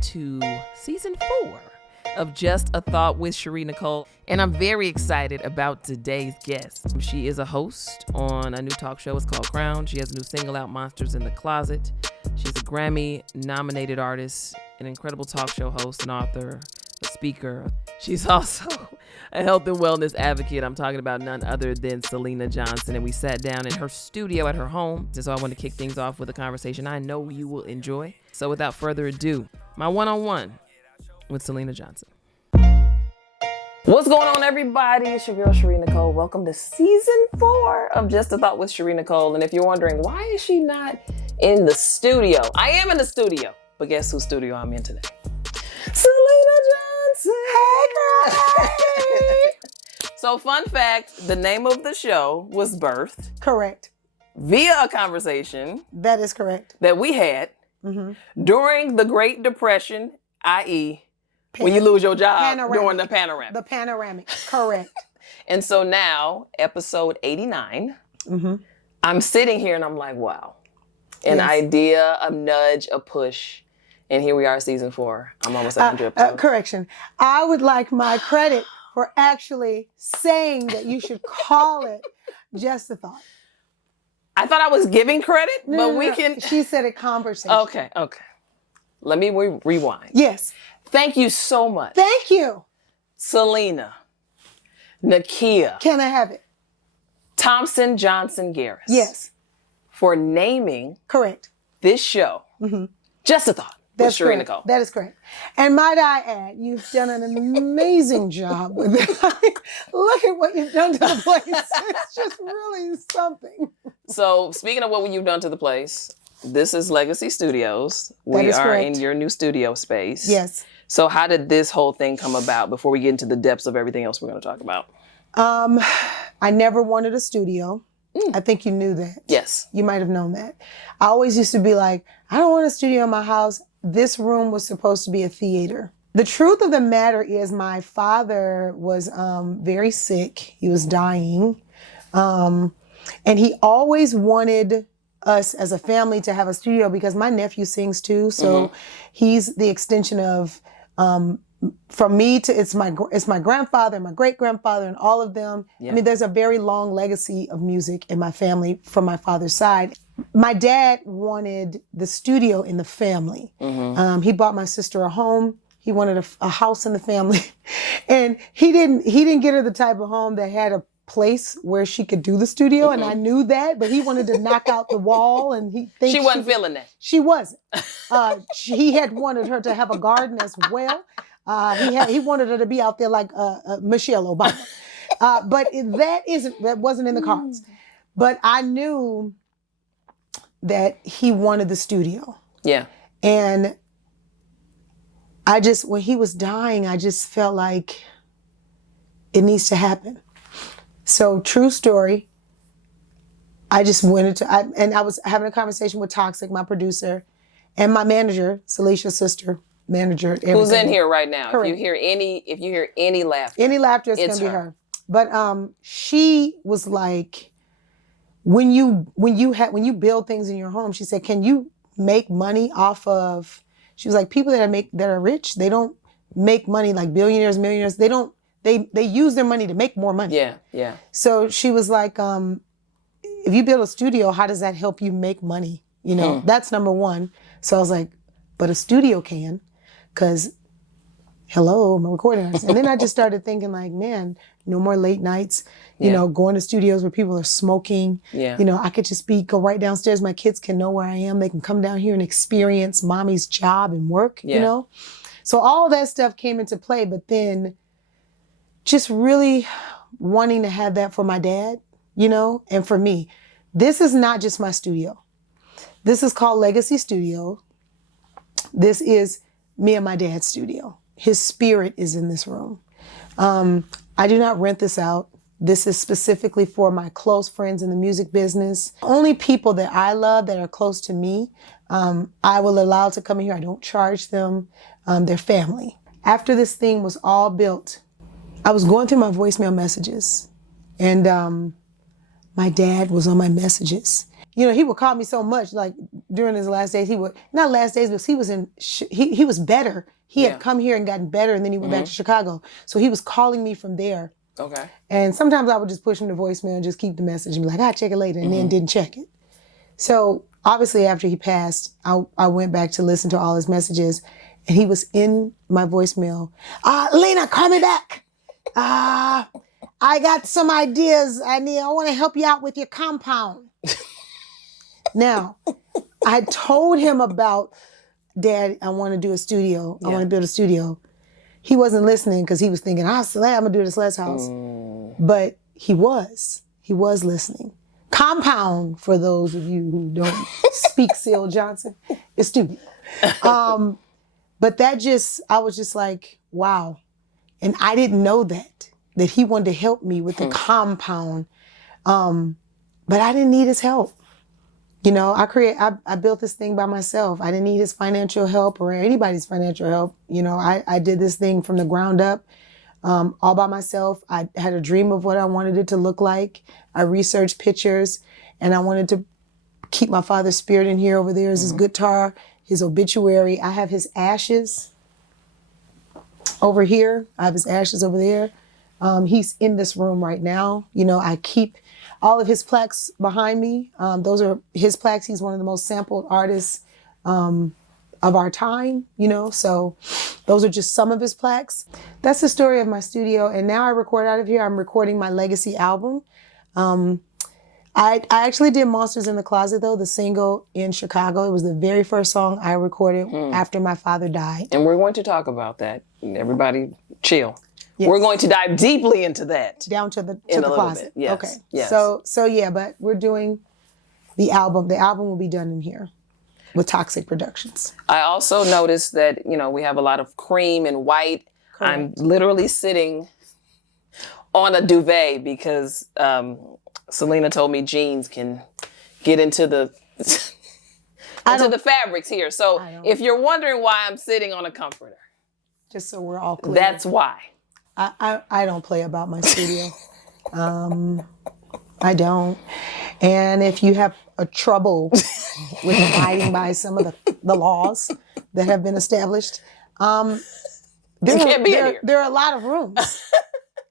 to season 4 of Just a Thought with Sharí Nycole. And I'm very excited about today's guest. She is a host on a new talk show. It's called Crown. She has a new single out, Monsters in the Closet. She's a Grammy-nominated artist, an incredible talk show host, an author, a speaker. She's also a health and wellness advocate. I'm talking about none other than Syleena Johnson. And we sat down in her studio at her home. And so I want to kick things off with a conversation I know you will enjoy. So without further ado, my one-on-one with Syleena Johnson. What's going on, everybody? It's your girl, Sharí Nycole. Welcome to season 4 of Just a Thought with Sharí Nycole. And if you're wondering, why is she not in the studio? I am in the studio, but guess whose studio I'm in today? Syleena Johnson. Hey, girl. So, fun fact, the name of the show was birthed. Correct. Via a conversation. That is correct. That we had during the Great Depression, i.e., when you lose your job during the panoramic. The panoramic, correct. And so now, episode 89, I'm sitting here and I'm like, wow. An idea, a nudge, a push. And here we are, season 4. I'm almost at 100 episodes. Correction. I would like my credit for actually saying that you should call it Just a Thought. I thought I was giving credit, but we can... She said a conversation. Okay. Let me rewind. Yes. Thank you so much. Thank you. Syleena, Nakia. Can I have it? Thompson Johnson Garris. Yes. For naming correct this show, Just a Thought with Sharí Nycole. That is correct. And might I add, you've done an amazing job with it. Look at what you've done to the place. It's just really something. So speaking of what you've done to the place, this is Legacy Studios. We are correct. In your new studio space. Yes. So how did this whole thing come about before we get into the depths of everything else we're going to talk about? I never wanted a studio. I think you knew that. Yes. You might have known that. I always used to be like, I don't want a studio in my house. This room was supposed to be a theater. The truth of the matter is my father was very sick. He was dying. And he always wanted us as a family to have a studio because my nephew sings too. So he's the extension of, from me to, it's my grandfather, my great grandfather, and all of them. Yeah. I mean, there's a very long legacy of music in my family from my father's side. My dad wanted the studio in the family. He bought my sister a home. He wanted a house in the family, and he didn't get her the type of home that had a place where she could do the studio, and I knew that, but he wanted to knock out the wall, and she wasn't feeling that. She wasn't. He had wanted her to have a garden as well. He wanted her to be out there like Michelle Obama, but that wasn't in the cards. But I knew that he wanted the studio. Yeah. And when he was dying, I just felt like it needs to happen. So true story, I just went and I was having a conversation with Toxic, my producer, and my manager, Salicia's sister, manager. Who's in here right now. Correct. If you hear any laughter. Any laughter, it's gonna be her. But she was like, when you build things in your home, she said, can you make money off of, she was like, people that are rich, they don't make money like billionaires, millionaires, they use their money to make more money. Yeah. So she was like, if you build a studio, how does that help you make money? You know, that's number one. So I was like, but a studio can, because hello, I'm a recording artist. And then I just started thinking like, man, no more late nights, you know, going to studios where people are smoking. Yeah. You know, I could just go right downstairs. My kids can know where I am. They can come down here and experience mommy's job and work, you know? So all that stuff came into play, but then just really wanting to have that for my dad, you know, and for me. This is not just my studio. This is called Legacy Studio. This is me and my dad's studio. His spirit is in this room. I do not rent this out. This is specifically for my close friends in the music business. Only people that I love that are close to me, I will allow to come in here. I don't charge them. They're family. After this thing was all built, I was going through my voicemail messages, and my dad was on my messages. he would call me so much, like during his last days, not last days, but he was he was better. He had come here and gotten better, and then he went back to Chicago. So he was calling me from there. Okay. And sometimes I would just push him to voicemail and just keep the message and be like, I'll check it later, and then didn't check it. So obviously after he passed, I went back to listen to all his messages, and he was in my voicemail. Lena, call me back. I got some ideas. I want to help you out with your compound. Now, I told him about, Dad, I want to do a studio. I want to build a studio. He wasn't listening because he was thinking, I'm going to do this last house. But he was listening. Compound, for those of you who don't speak Syleena Johnson, is studio. But I was just like, wow. And I didn't know that he wanted to help me with the compound. But I didn't need his help. I built this thing by myself. I didn't need his financial help or anybody's financial help. I did this thing from the ground up, all by myself. I had a dream of what I wanted it to look like. I researched pictures, and I wanted to keep my father's spirit in here. Over there is his guitar, his obituary. I have his ashes over here. I have his ashes over there. He's in this room right now. I keep all of his plaques behind me. Those are his plaques. He's one of the most sampled artists of our time, so those are just some of his plaques. That's the story of my studio. And now I record out of here. I'm recording my legacy album. I actually did Monsters in the Closet, though, the single in Chicago. It was the very first song I recorded after my father died. And we're going to talk about that. Everybody chill. Yes. We're going to dive deeply into that. Down to the closet. Yes. Okay. Yes. So yeah, but we're doing the album. The album will be done in here with Toxic Productions. I also noticed that, we have a lot of cream and white. Correct. I'm literally sitting on a duvet because Syleena told me jeans can get into the the fabrics here. So if you're wondering why I'm sitting on a comforter, just so we're all clear, that's why. I don't play about my studio. I don't. And if you have a trouble with abiding by some of the laws that have been established, there are a lot of rooms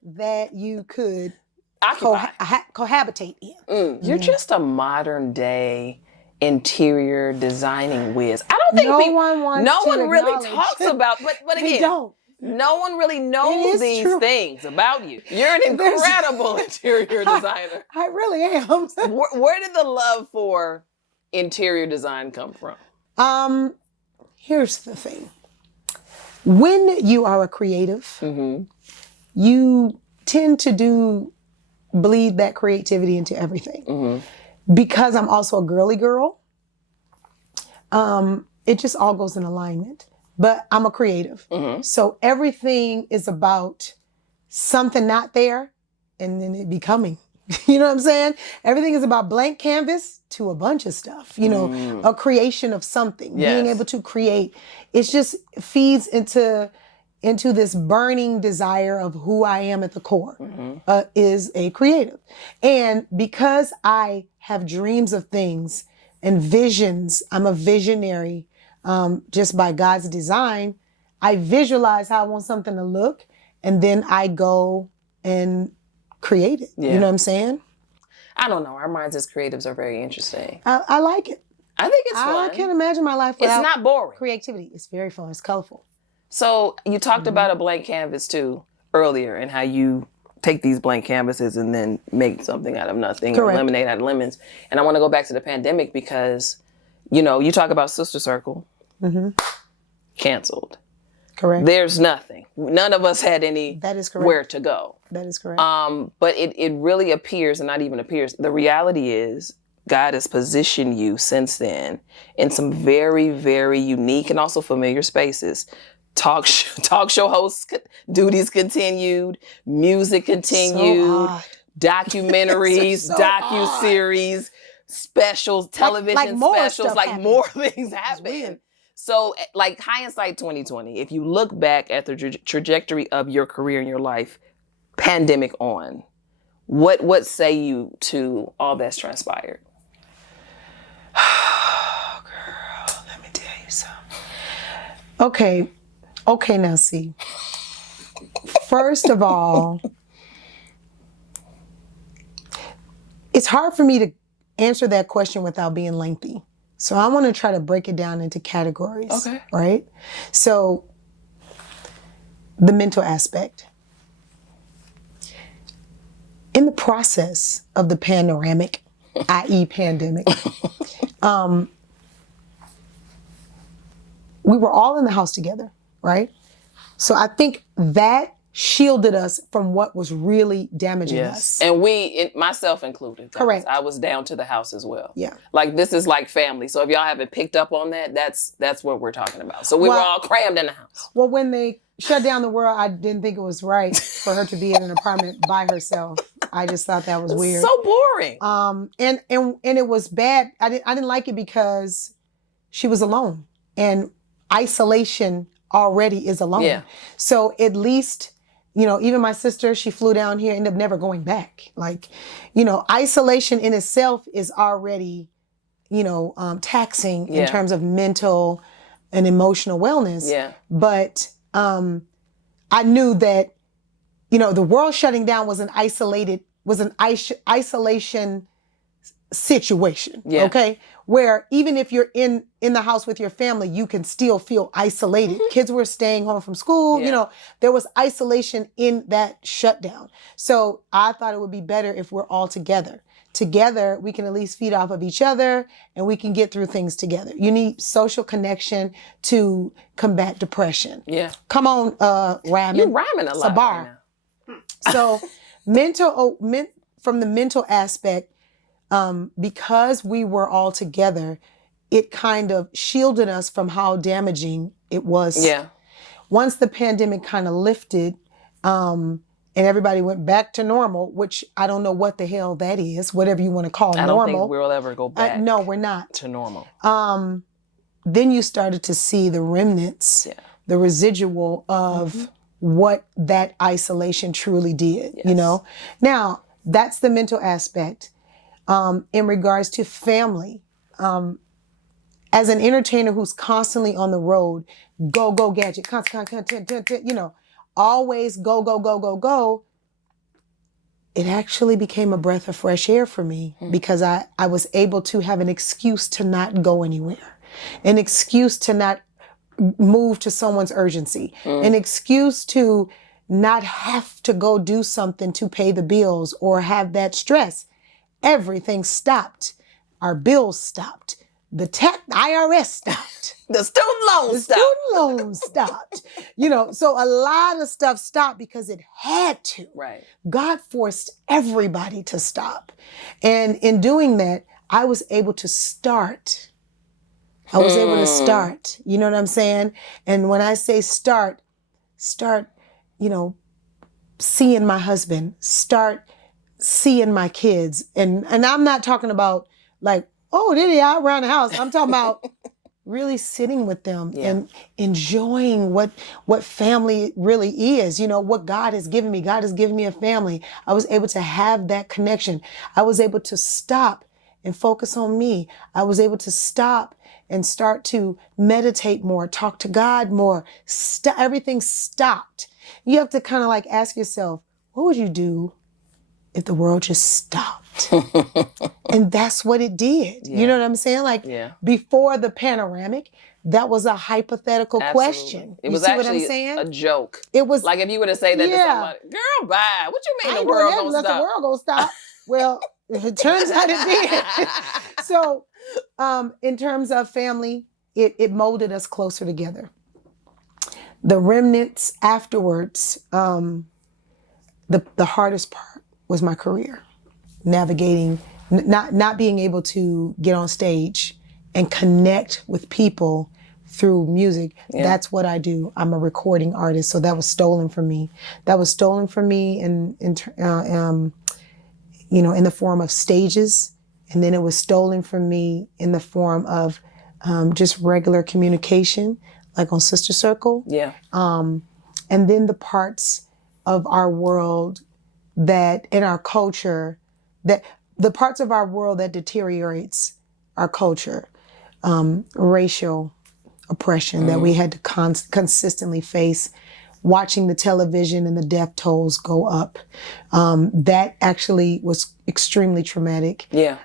that you could cohabitate in. You're just a modern day interior designing whiz. I don't think no one really talks about, but again, they don't. No one really knows these things about you. You're an incredible interior designer. I really am. Where did the love for interior design come from? Here's the thing. When you are a creative, you tend to bleed that creativity into everything. Because I'm also a girly girl, it just all goes in alignment. But I'm a creative. So everything is about something not there and then it becoming. You know what I'm saying? Everything is about blank canvas to a bunch of stuff. A creation of something. Yes. Being able to create. It just feeds into this burning desire of who I am at the core, is a creative. And because I have dreams of things and visions, I'm a visionary. Just by God's design, I visualize how I want something to look, and then I go and create it. Yeah. You know what I'm saying? I don't know. Our minds as creatives are very interesting. I like it. I think it's fun. I can't imagine my life without it's not boring. Creativity. It's very fun. It's colorful. So you talked about a blank canvas too earlier, and how you take these blank canvases and then make something out of nothing. Correct. Or lemonade out of lemons. And I want to go back to the pandemic because, you talk about Sister Circle. Canceled. Correct. There's nothing. None of us had where to go. That is correct. But it really appears, and not even appears, the reality is God has positioned you since then in some very, very unique and also familiar spaces. Talk show host duties continued, music continued, documentaries, docu-series, specials, television specials, more things happen. So, hindsight 2020, if you look back at the trajectory of your career and your life, pandemic on, what say you to all that's transpired? Okay, now see. First of all, it's hard for me to answer that question without being lengthy. So I want to try to break it down into categories. Okay. Right? So the mental aspect. In the process of the panoramic, i.e. pandemic, we were all in the house together, right? So I think that shielded us from what was really damaging us. And myself included. Correct. I was down to the house as well. Yeah. Like this is like family. So if y'all haven't picked up on that, that's what we're talking about. So we were all crammed in the house. Well, when they shut down the world, I didn't think it was right for her to be in an apartment by herself. I just thought that was weird. So boring. And it was bad. I didn't like it because she was alone, and isolation already is alone. Yeah. So at least, even my sister, she flew down here, ended up never going back. Like, isolation in itself is already, taxing in terms of mental and emotional wellness. Yeah. But I knew that, the world shutting down was an isolation situation. Yeah. Okay. Where even if you're in the house with your family, you can still feel isolated. Kids were staying home from school. Yeah. There was isolation in that shutdown. So I thought it would be better if we're all together. Together, we can at least feed off of each other and we can get through things together. You need social connection to combat depression. Yeah. Come on, Ramen. You're rhyming a lot. It's a bar. Right now. So from the mental aspect, because we were all together, it kind of shielded us from how damaging it was. Yeah. Once the pandemic kind of lifted, and everybody went back to normal, which I don't know what the hell that is, whatever you want to call normal. I don't think we'll ever go back. No, we're not. To normal. Then you started to see the remnants, the residual of what that isolation truly did, Now, that's the mental aspect. In regards to family, as an entertainer who's constantly on the road, go, gadget, content, always go. It actually became a breath of fresh air for me because I was able to have an excuse to not go anywhere, an excuse to not move to someone's urgency, an excuse to not have to go do something to pay the bills or have that stress. Everything stopped. Our bills stopped. The IRS stopped. The student loans stopped. So a lot of stuff stopped because it had to. Right. God forced everybody to stop. And in doing that, I was able to start. You know what I'm saying? And when I say start, seeing my husband, start seeing my kids. And I'm not talking about like, oh, they're out around the house. I'm talking about really sitting with them and enjoying what family really is, what God has given me. God has given me a family. I was able to have that connection. I was able to stop and focus on me. I was able to stop and start to meditate more, talk to God more. Everything stopped. You have to kind of like ask yourself, what would you do if the world just stopped? And that's what it did. Yeah. You know what I'm saying? Like before the panoramic, that was a hypothetical question. It was actually a joke. It was like if you were to say that to somebody, girl, bye. What you mean the world gonna stop? The world gonna stop. Well, it turns out it did. So in terms of family, it molded us closer together. The remnants afterwards, the hardest part was my career. Navigating, not being able to get on stage and connect with people through music. Yeah. That's what I do. I'm a recording artist, so that was stolen from me. That was stolen from me in the form of stages, and then it was stolen from me in the form of just regular communication, like on Sister Circle. Yeah. And then the parts of our world that in our culture, that the parts of our world that deteriorates our culture, racial oppression that we had to consistently face, watching the television and the death tolls go up. That actually was extremely traumatic. Yeah.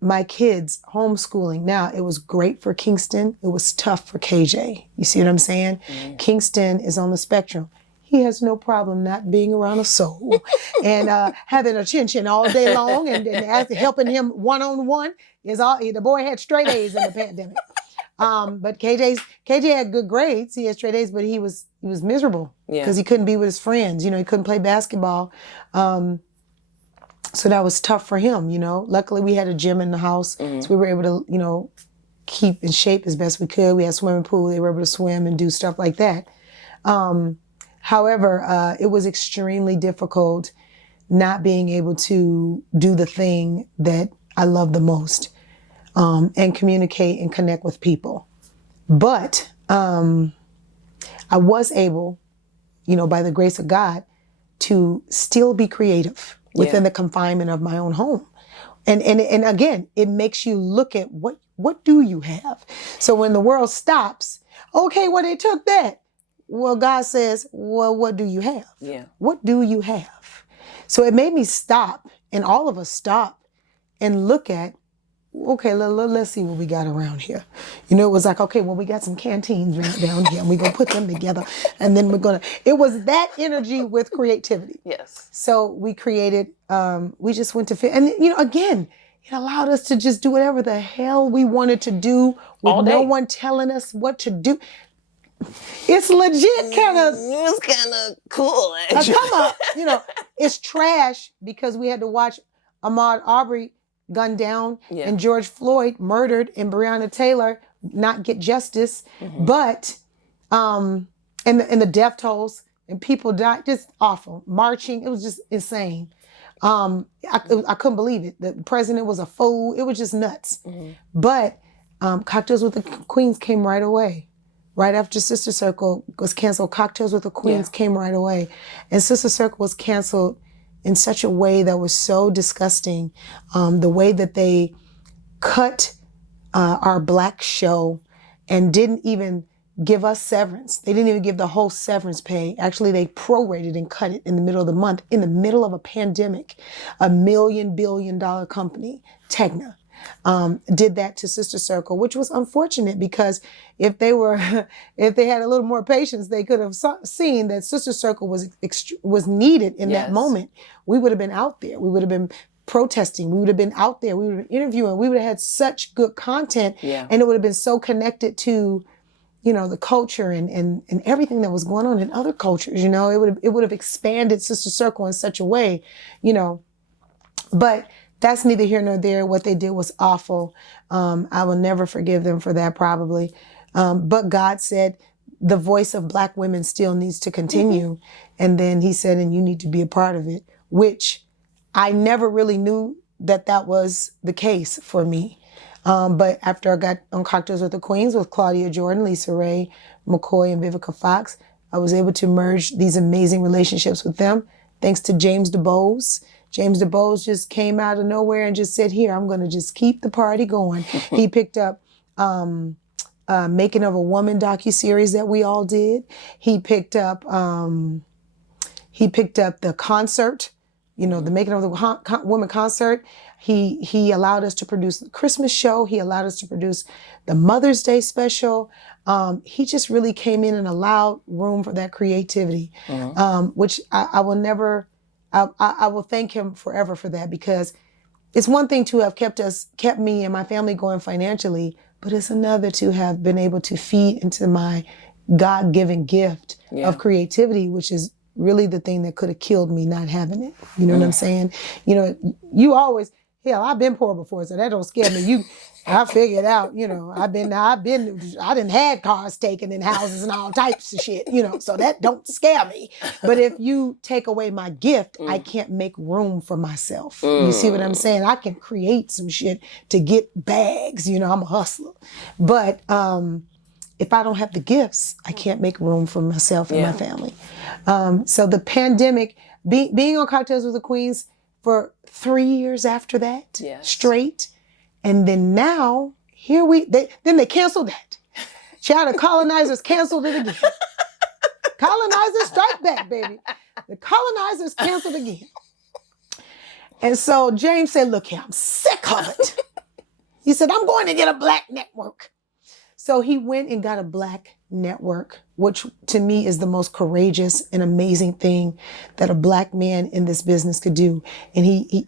My kids, homeschooling. Now, it was great for Kingston. It was tough for KJ. You see what I'm saying? Kingston is on the spectrum. He has no problem not being around a soul and having a chin-chin all day long and helping him one-on-one. The boy had straight A's in the pandemic. But KJ had good grades. He had straight A's, but he was miserable because he couldn't be with his friends. He couldn't play basketball. So that was tough for him, Luckily, we had a gym in the house, so we were able to, keep in shape as best we could. We had a swimming pool. They were able to swim and do stuff like that. However, it was extremely difficult not being able to do the thing that I love the most, and communicate and connect with people. But I was able, by the grace of God, to still be creative within the confinement of my own home. And again, it makes you look at what do you have? So when the world stops, okay, well, they took that. Well, God says, well, what do you have? Yeah. What do you have? So it made me stop, and all of us stop and look at, okay, let's see what we got around here. It was like, okay, well, we got some canteens right down here, and we're going to put them together, and then it was that energy with creativity. Yes. So we created, we just went to, and again, it allowed us to just do whatever the hell we wanted to do with no one telling us what to do. It's legit kind of. It was kind of cool, actually. Come on, it's trash because we had to watch Ahmaud Arbery gunned down and George Floyd murdered and Breonna Taylor not get justice. But, and the death tolls and people died, just awful. Marching, it was just insane. I couldn't believe it. The president was a fool. It was just nuts. But Cocktails with the Queens came right away. Right after Sister Circle was canceled, Cocktails with the Queens came right away. And Sister Circle was canceled in such a way that was so disgusting. The way that they cut our Black show and didn't even give us severance. They didn't even give the whole severance pay. Actually, they prorated and cut it in the middle of the month, in the middle of a pandemic. $1 billion company, Tegna, did that to Sister Circle, which was unfortunate because if they had a little more patience, they could have seen that Sister Circle was needed in that moment. We would have been out there. We would have been protesting. We would have been out there. We would have been interviewing. We would have had such good content, and it would have been so connected to, the culture and everything that was going on in other cultures. It would have expanded Sister Circle in such a way, But that's neither here nor there. What they did was awful. I will never forgive them for that, probably. But God said, the voice of Black women still needs to continue. And then he said, and you need to be a part of it, which I never really knew that was the case for me. But after I got on Cocktails with the Queens with Claudia Jordan, Lisa Ray, McCoy, and Vivica Fox, I was able to merge these amazing relationships with them. Thanks to James DuBose. James DuBose just came out of nowhere and just said, here, I'm going to just keep the party going. He picked up Making of a Woman docuseries that we all did. He picked up the concert, the Making of the Woman concert. He allowed us to produce the Christmas show. He allowed us to produce the Mother's Day special. He just really came in and allowed room for that creativity, which I will never... I will thank him forever for that, because it's one thing to have kept me and my family going financially, but it's another to have been able to feed into my God-given gift of creativity, which is really the thing that could have killed me not having it. You know what I'm saying? You always, hell, I've been poor before, so that don't scare me. I figured out, I done had cars taken in houses and all types of shit, so that don't scare me. But if you take away my gift, I can't make room for myself. You see what I'm saying? I can create some shit to get bags, I'm a hustler. But if I don't have the gifts, I can't make room for myself and my family. So the pandemic, being on Cocktails with the Queens for 3 years after that, straight. And then now, then they canceled that. Child, the colonizers canceled it again. Colonizers strike back, baby. The colonizers canceled again. And so James said, look here, I'm sick of it. He said, I'm going to get a black network. So he went and got a black network, which to me is the most courageous and amazing thing that a black man in this business could do. And he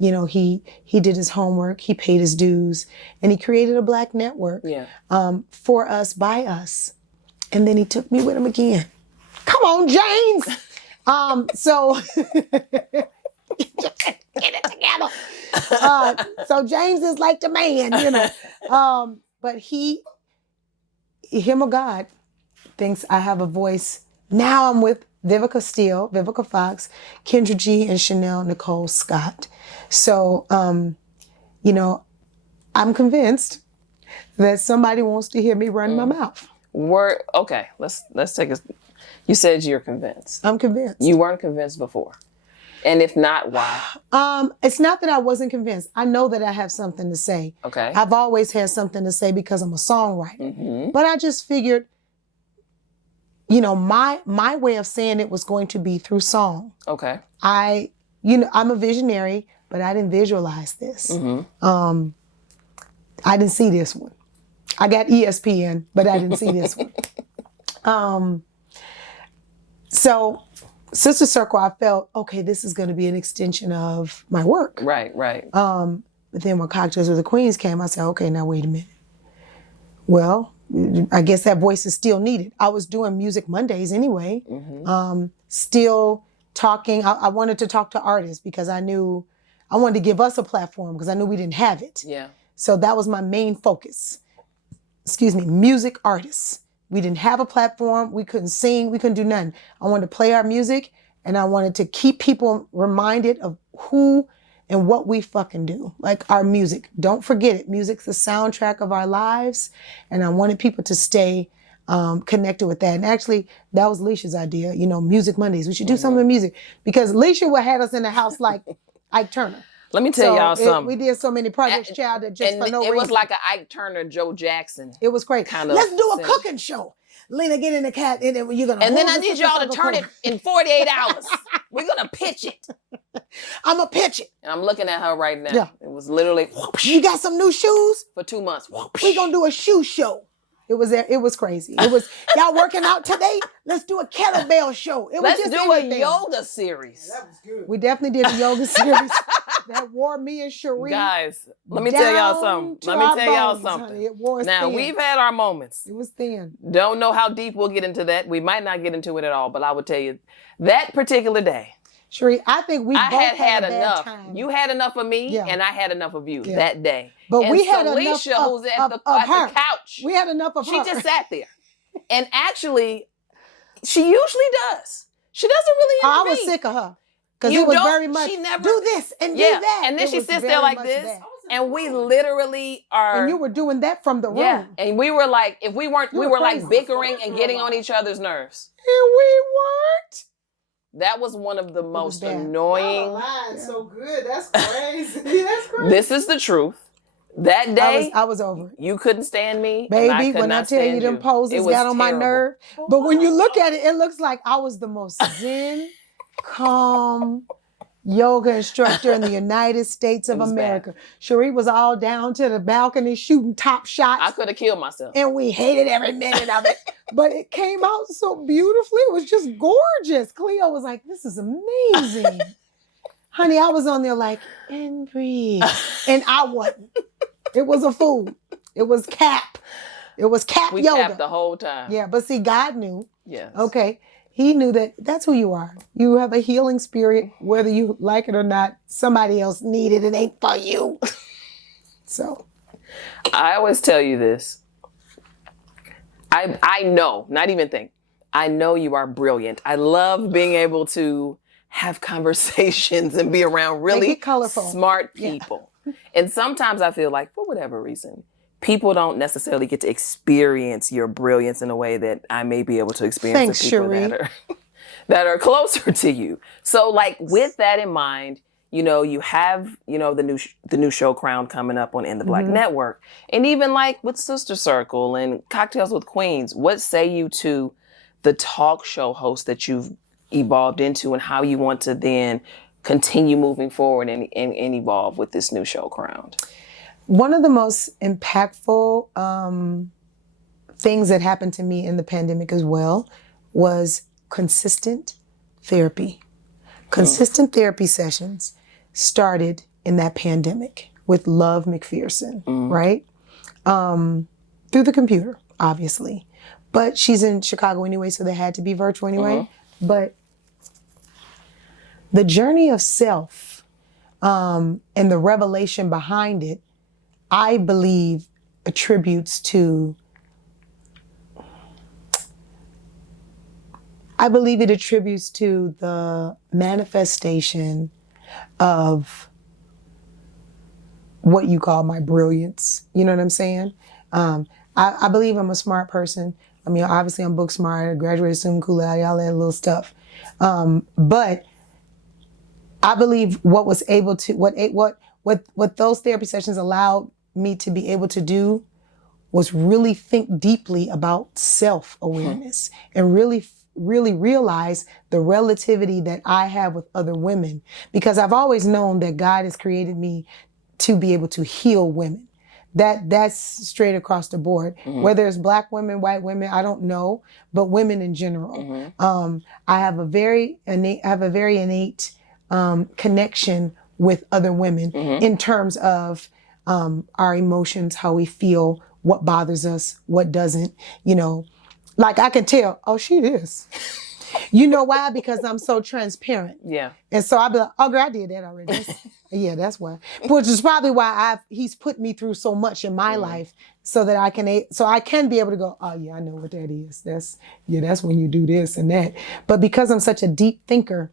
did his homework, he paid his dues, and he created a black network for us, by us. And then he took me with him again. Come on, James. So get it together. So James is like the man, you know. But him or God thinks I have a voice. Now I'm with Vivica Steele, Vivica Fox, Kendra G, and Chanel Nicole Scott. So, I'm convinced that somebody wants to hear me run my mouth. Okay, let's take a... You said you're convinced. I'm convinced. You weren't convinced before. And if not, why? It's not that I wasn't convinced. I know that I have something to say. Okay. I've always had something to say because I'm a songwriter. Mm-hmm. But I just figured, my way of saying it was going to be through song. Okay. I'm a visionary, but I didn't visualize this. Mm-hmm. I didn't see this one. I got ESPN, but I didn't see this one. So Sister Circle, I felt, okay, this is going to be an extension of my work. Right. But then when Cocktails with the Queens came, I said, okay, now wait a minute. Well, I guess that voice is still needed. I was doing Music Mondays anyway. Mm-hmm. Still talking. I wanted to talk to artists because I wanted to give us a platform because I knew we didn't have it. Yeah. So that was my main focus. Music artists. We didn't have a platform. We couldn't sing. We couldn't do nothing. I wanted to play our music, and I wanted to keep people reminded of who and what we fucking do. Like our music. Don't forget it. Music's the soundtrack of our lives, and I wanted people to stay connected with that. And actually, that was Leisha's idea. Music Mondays. We should do something with music because Leisha would have us in the house like Ike Turner. Let me tell y'all something. We did so many projects, child, that just for no reason. It was like an Ike Turner, Joe Jackson. It was crazy. Let's do a cooking show. Lena, get in the cat, and then you're gonna. And then I need y'all to turn it in 48 hours. We're gonna pitch it. I'm gonna pitch it. And I'm looking at her right now. Yeah. It was literally. You got some new shoes? For 2 months. We're gonna do a shoe show. It was crazy. It was y'all working out today. Let's do a kettlebell show. Let's do a yoga series. Yeah, that was good. We definitely did a yoga series that wore me and Sharí. Guys, let me tell y'all something. Honey, it wore us now thin. we've had our moments. It was thin. Don't know how deep we'll get into that. We might not get into it at all, but I would tell you that particular day. Sharí, I think we both had a enough. bad time. You had enough of me, and I had enough of you that day. But and we had Alicia, enough who's at the couch. We had enough of her. She just sat there. And actually, she usually does. She doesn't really intervene. I was sick of her. Because it was very much, do this and do that. And then she sits there like this. And we literally are. And you were doing that from the room. Yeah. And we were like, if we weren't, we were like bickering and getting on each other's nerves. And we weren't. That was one of the most annoying. Lying so good. That's crazy. That's crazy. This is the truth. That day, I was over it. You couldn't stand me. Baby, when I tell you them poses got on my nerve. But when you look at it, it looks like I was the most zen, calm yoga instructor in the United States of America. Sharí was all down to the balcony shooting top shots. I could have killed myself. And we hated every minute of it. But it came out so beautifully. It was just gorgeous. Cleo was like, this is amazing. Honey, I was on there like, and breathe. And I wasn't. It was a fool. It was cap. It was cap yoga. We capped the whole time. Yeah, but see, God knew. Yes. Okay. He knew that that's who you are. You have a healing spirit, whether you like it or not. Somebody else needed it. It ain't for you. So. I always tell you this. I know, not even think. I know you are brilliant. I love being able to have conversations and be around really smart people. Yeah. And sometimes I feel like, for whatever reason, people don't necessarily get to experience your brilliance in a way that I may be able to experience. Thanks, Sharí. That are closer to you. So like with that in mind, you have, the new show Crown coming up on In the Black Network. And even like with Sister Circle and Cocktails with Queens, what say you to the talk show host that you've evolved into and how you want to then continue moving forward and evolve with this new show Crowned? One of the most impactful things that happened to me in the pandemic as well was consistent therapy. Consistent therapy sessions started in that pandemic with Love McPherson, right? Through the computer, obviously. But she's in Chicago anyway, so they had to be virtual anyway. But the journey of self and the revelation behind it, I believe attributes to the manifestation of what you call my brilliance. You know what I'm saying? I believe I'm a smart person. I mean, obviously I'm book smart, I graduated summa cum laude, all that little stuff. But I believe what those therapy sessions allowed me to be able to do was really think deeply about self-awareness and really realize the relativity that I have with other women, because I've always known that God has created me to be able to heal women. That's straight across the board. Whether it's Black women, white women, I don't know, but women in general. I have a very innate connection with other women in terms of our emotions, how we feel, what bothers us, what doesn't, Like I can tell, oh, she is. You know why? Because I'm so transparent. Yeah. And so I'll be like, oh girl, I did that already. Yeah, that's why. Which is probably why he's put me through so much in my life so that I can be able to go, oh yeah, I know what that is. That's when you do this and that. But because I'm such a deep thinker,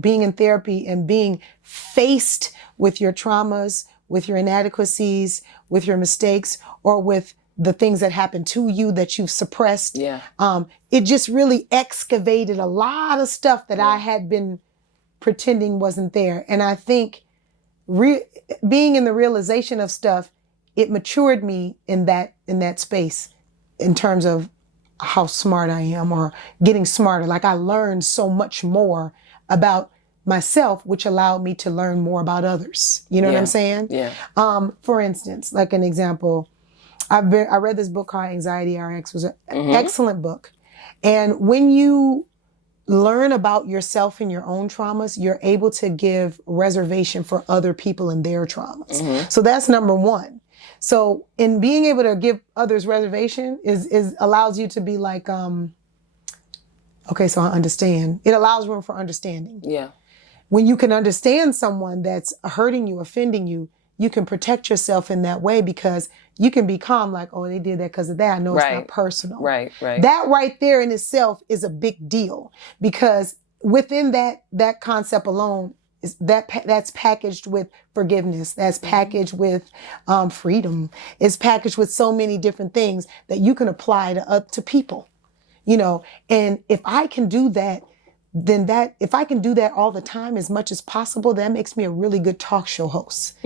being in therapy and being faced with your traumas, with your inadequacies, with your mistakes, or with the things that happened to you that you've suppressed. Yeah. It just really excavated a lot of stuff that I had been pretending wasn't there. And I think being in the realization of stuff, it matured me in that space in terms of how smart I am or getting smarter. Like I learned so much more about myself, which allowed me to learn more about others. You know what I'm saying? Yeah. For instance, like an example, I read this book called Anxiety RX. It was an excellent book. And when you learn about yourself and your own traumas, you're able to give reservation for other people and their traumas. So that's number one. So in being able to give others reservation is allows you to be like, okay, so I understand. It allows room for understanding. Yeah. When you can understand someone that's hurting you, offending you, you can protect yourself in that way because you can be calm, like, oh, they did that because of that. I know it's not personal. Right. That right there in itself is a big deal because within that concept alone, that's packaged with forgiveness. That's packaged with freedom. It's packaged with so many different things that you can apply to people, And if I can do that, if I can do that all the time as much as possible, that makes me a really good talk show host.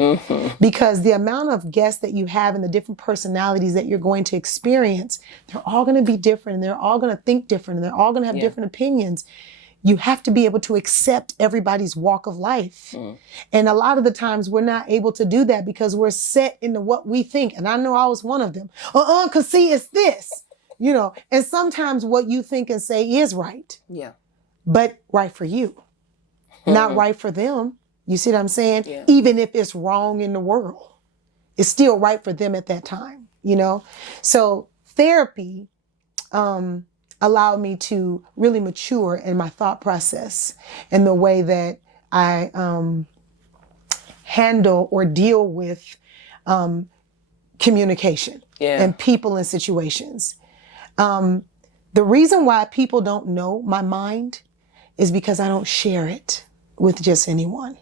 Because the amount of guests that you have and the different personalities that you're going to experience, they're all going to be different and they're all going to think different and they're all going to have different opinions. You have to be able to accept everybody's walk of life. And a lot of the times we're not able to do that because we're set into what we think. And I know I was one of them. Cause see, it's this, and sometimes what you think and say is right. Yeah. But right for you, not right for them. You see what I'm saying? Yeah. Even if it's wrong in the world, it's still right for them at that time, So therapy allowed me to really mature in my thought process and the way that I handle or deal with communication and people and situations. The reason why people don't know my mind is because I don't share it with just anyone.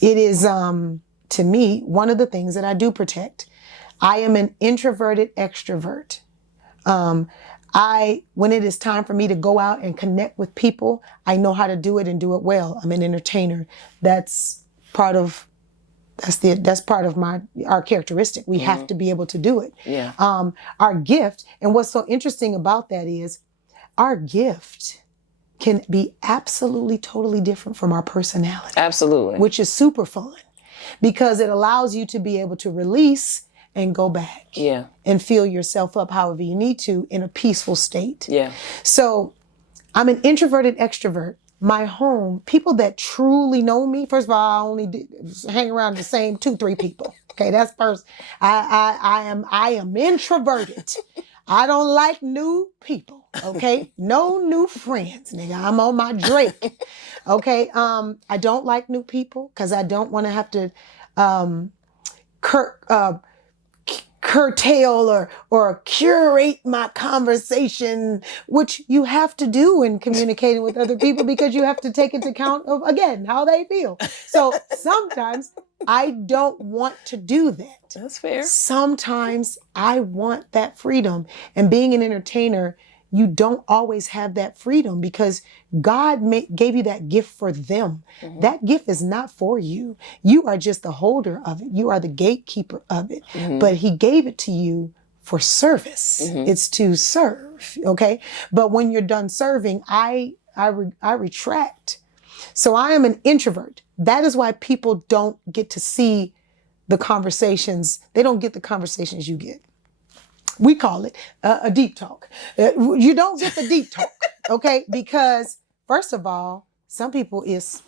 It is, to me, one of the things that I do protect. I am an introverted extrovert. When it is time for me to go out and connect with people, I know how to do it and do it well. I'm an entertainer. That's part of our characteristic. We have to be able to do it. Yeah. Our gift, and what's so interesting about that is our gift can be absolutely totally different from our personality. Absolutely. Which is super fun because it allows you to be able to release and go back. Yeah. And fill yourself up however you need to in a peaceful state. Yeah. So I'm an introverted extrovert. My home, people that truly know me, first of all, I only hang around the same 2-3 people. Okay, that's first. I am introverted. I don't like new people. Okay, no new friends, nigga. I'm on my Drake. Okay, I don't like new people because I don't want to have to curtail or curate my conversation, which you have to do in communicating with other people because you have to take into account of, again, how they feel. So sometimes I don't want to do that. That's fair. Sometimes I want that freedom. And being an entertainer, you don't always have that freedom because God gave you that gift for them. Mm-hmm. That gift is not for you. You are just the holder of it. You are the gatekeeper of it. Mm-hmm. But he gave it to you for service. Mm-hmm. It's to serve, okay? But when you're done serving, I retract. So I am an introvert. That is why people don't get to see the conversations. They don't get the conversations you get. We call it a deep talk. You don't get the deep talk, okay? Because first of all, some people is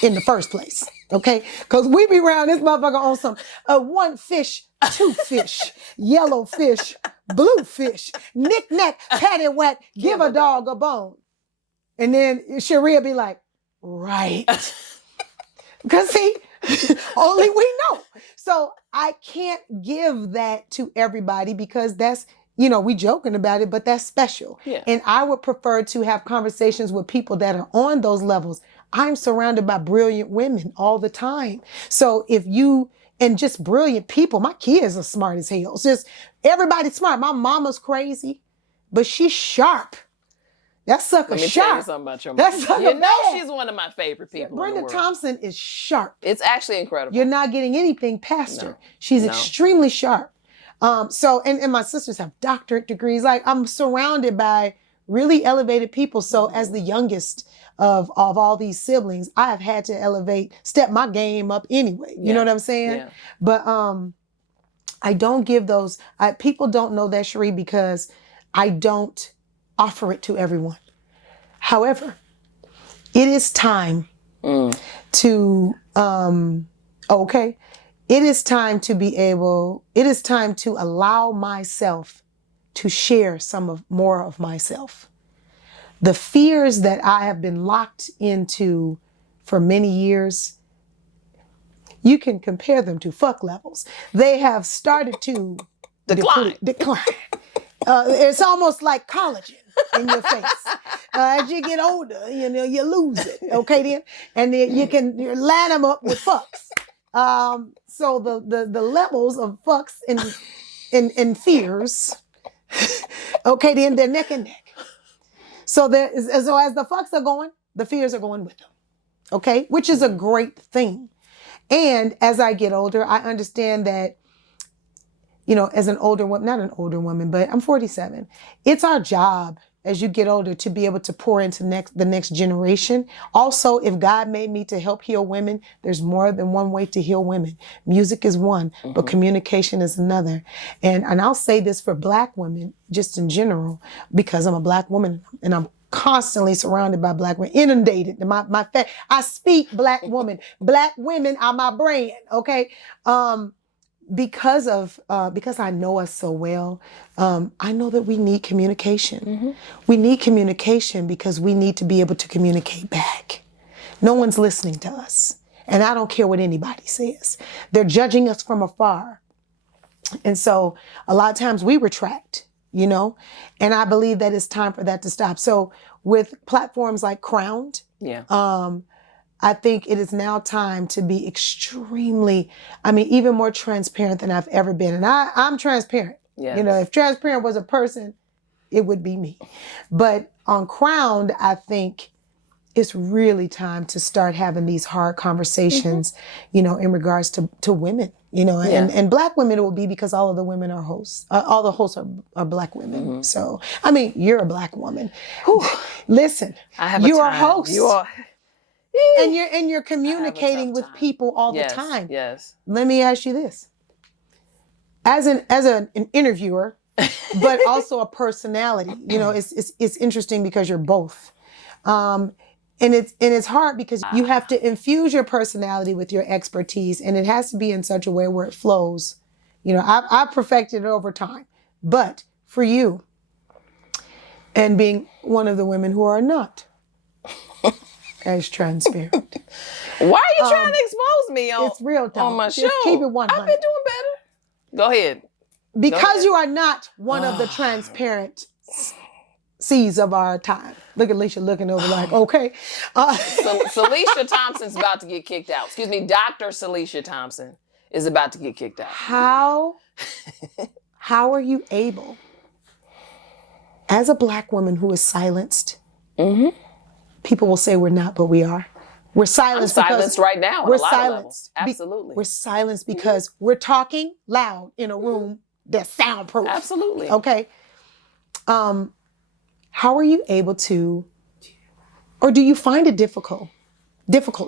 in the first place, okay? Because we be around this motherfucker on some 1 fish, 2 fish, yellow fish, blue fish, knick-knack, paddywhack, give a dog a bone. And then Sharí be like, right. Because see, only we know. So I can't give that to everybody because that's, we joking about it, but that's special. Yeah. And I would prefer to have conversations with people that are on those levels. I'm surrounded by brilliant women all the time. So and just brilliant people, my kids are smart as hell. It's just everybody's smart. My mama's crazy, but she's sharp. That sucker sharp. Let me tell you something about your mom. You know she's one of my favorite people Brenda in the world. Thompson is sharp. It's actually incredible. You're not getting anything past her. She's extremely sharp. And my sisters have doctorate degrees. Like I'm surrounded by really elevated people. So as the youngest of all these siblings, I have had to step my game up anyway. You know what I'm saying? Yeah. But I don't give those. People don't know that, Sharí, because I don't offer it to everyone. However, it is time to, it is time to allow myself to share more of myself. The fears that I have been locked into for many years, you can compare them to fuck levels. They have started to decline. It's almost like collagen in your face. As you get older, you lose it. Okay, then, and then you line them up with fucks. So the levels of fucks and fears. Okay, then they're neck and neck. So as the fucks are going, the fears are going with them. Okay, which is a great thing. And as I get older, I understand that. As an older woman, not an older woman, but I'm 47. It's our job as you get older to be able to pour into the next generation. Also, if God made me to help heal women, there's more than one way to heal women. Music is one, but communication is another. And I'll say this for Black women, just in general, because I'm a Black woman and I'm constantly surrounded by Black women, inundated. I speak Black woman. Black women are my brand, okay? Because I know us so well, I know that we need communication. Mm-hmm. We need communication because we need to be able to communicate back. No one's listening to us. And I don't care what anybody says. They're judging us from afar. And so a lot of times we retract, and I believe that it's time for that to stop. So with platforms like Crowned, I think it is now time to be even more transparent than I've ever been. And I'm transparent. Yes. If transparent was a person, it would be me. But on Crowned, I think it's really time to start having these hard conversations, you know, in regards to women, you know, and Black women it will be because all of the women are hosts. All the hosts are Black women. So, I mean, you're a Black woman. Whew. Listen, you're a host. You are. And you're communicating with people all the time. Yes. Let me ask you this. As an interviewer, but also a personality, you know, it's interesting because you're both. And it's hard because you have to infuse your personality with your expertise, and it has to be in such a way where it flows. You know, I've perfected it over time. But for you, and being one of the women who are not as transparent. Why are you trying to expose me it's real talk. On my show? Just keep it 100. I've been doing better. Go ahead. Because you are not one of the transparent C's of our time. Look at Alicia looking over like, okay. Syleena Thompson's about to get kicked out. Excuse me, Dr. Syleena Thompson is about to get kicked out. How are you able, as a Black woman who is silenced, people will say we're not, but we are. We're silenced. I'm silenced right now. We're on a lot silenced. Of levels. Absolutely. We're silenced because we're talking loud in a room that's soundproof. Absolutely. Okay. How are you able to, or do you find it difficult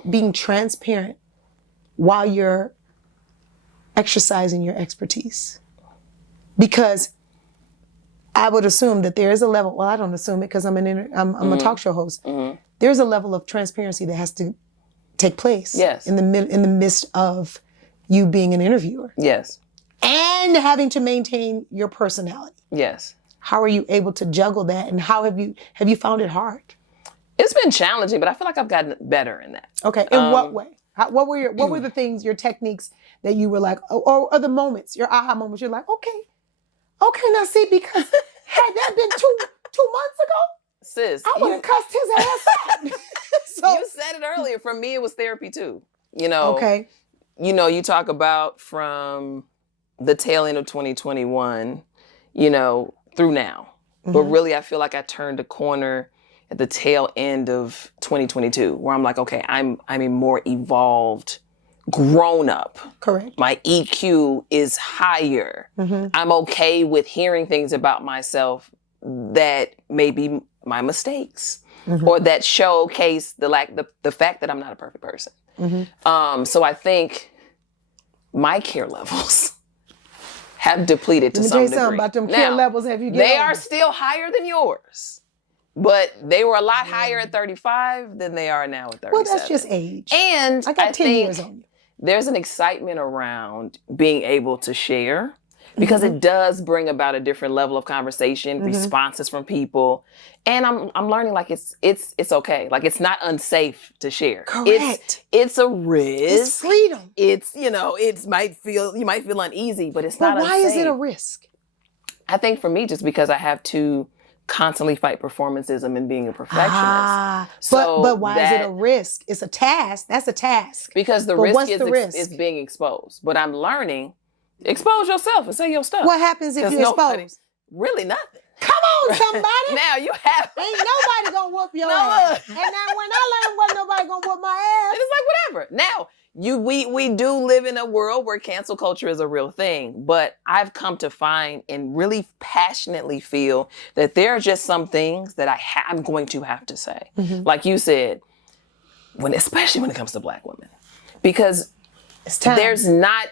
being transparent while you're exercising your expertise? Because I would assume that there is a level, well, I don't assume it because I'm a talk show host. There's a level of transparency that has to take place in the midst of you being an interviewer. Yes. And having to maintain your personality. Yes. How are you able to juggle that, and how have you found it hard? It's been challenging, but I feel like I've gotten better in that. Okay. In what way? What were the things, your techniques that you were like, or the moments, your aha moments? You're like, okay, now see, because had that been two months ago, sis, I would have cussed his ass out. So you said it earlier. For me, it was therapy too. You know. Okay. You know, you talk about from the tail end of 2021, you know, through now. But really, I feel like I turned a corner at the tail end of 2022, where I'm like, okay, I'm a more evolved, grown up. Correct. My EQ is higher. I'm okay with hearing things about myself that may be my mistakes or that showcase the fact that I'm not a perfect person. So I think my care levels have depleted to some degree. Let me tell you something about them care levels. Have you? They are still higher than yours, but they were a lot higher at 35 than they are now at 37. Well, that's just age. And I got 10 years on you. There's an excitement around being able to share because it does bring about a different level of conversation, responses from people. And I'm learning like it's okay. Like it's not unsafe to share. Correct. It's a risk. It's freedom. It's, you know, you might feel uneasy, but it's not unsafe. Why is it a risk? I think for me, just because I have to constantly fight performanceism and being a perfectionist. But why is it a risk? It's a task. That's a task. Because the risk is being exposed. But I'm learning, expose yourself and say your stuff. What happens if you're exposed? Really nothing. Come on, somebody. Now you have. Ain't nobody gonna whoop your ass. And now when I learned wasn't nobody gonna whoop my ass. It's like whatever. Now, we do live in a world where cancel culture is a real thing, but I've come to find and really passionately feel that there are just some things that I'm going to have to say. Like you said, especially when it comes to Black women, because it's time. There's not.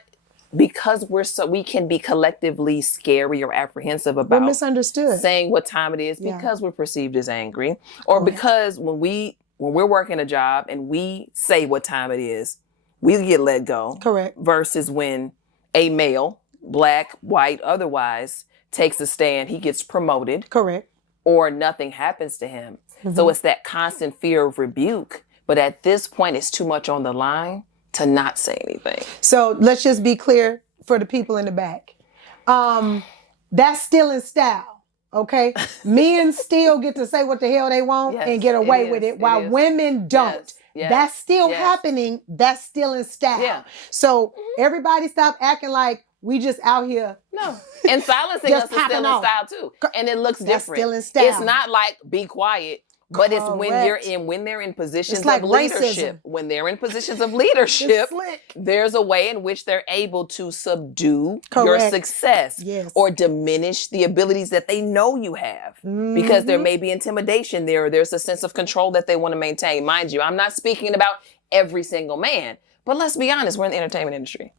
Because we can be collectively scary or apprehensive about we're misunderstood. Saying what time it is because we're perceived as angry, or because when we're working a job and we say what time it is, we get let go. Correct. Versus when a male, Black, white, otherwise, takes a stand, he gets promoted. Correct. Or nothing happens to him. So it's that constant fear of rebuke. But at this point, it's too much on the line to not say anything. So let's just be clear for the people in the back. That's still in style, okay? Men still get to say what the hell they want and get away with it, while women don't. Yes. That's still happening. That's still in style. Yeah. So everybody stop acting like We just out here. No. And silencing Just us is still popping in off. style too. And it looks That's different. still in style. It's not like be quiet, but it's Correct. when they're in positions It's like of leadership. racism. When they're in positions of leadership, It's slick. there's a way in which they're able to subdue your Correct. success Yes. or diminish the abilities that they know you have. Because there may be intimidation there, or there's a sense of control that they want to maintain. Mind you, I'm not speaking about every single man, but let's be honest, we're in the entertainment industry.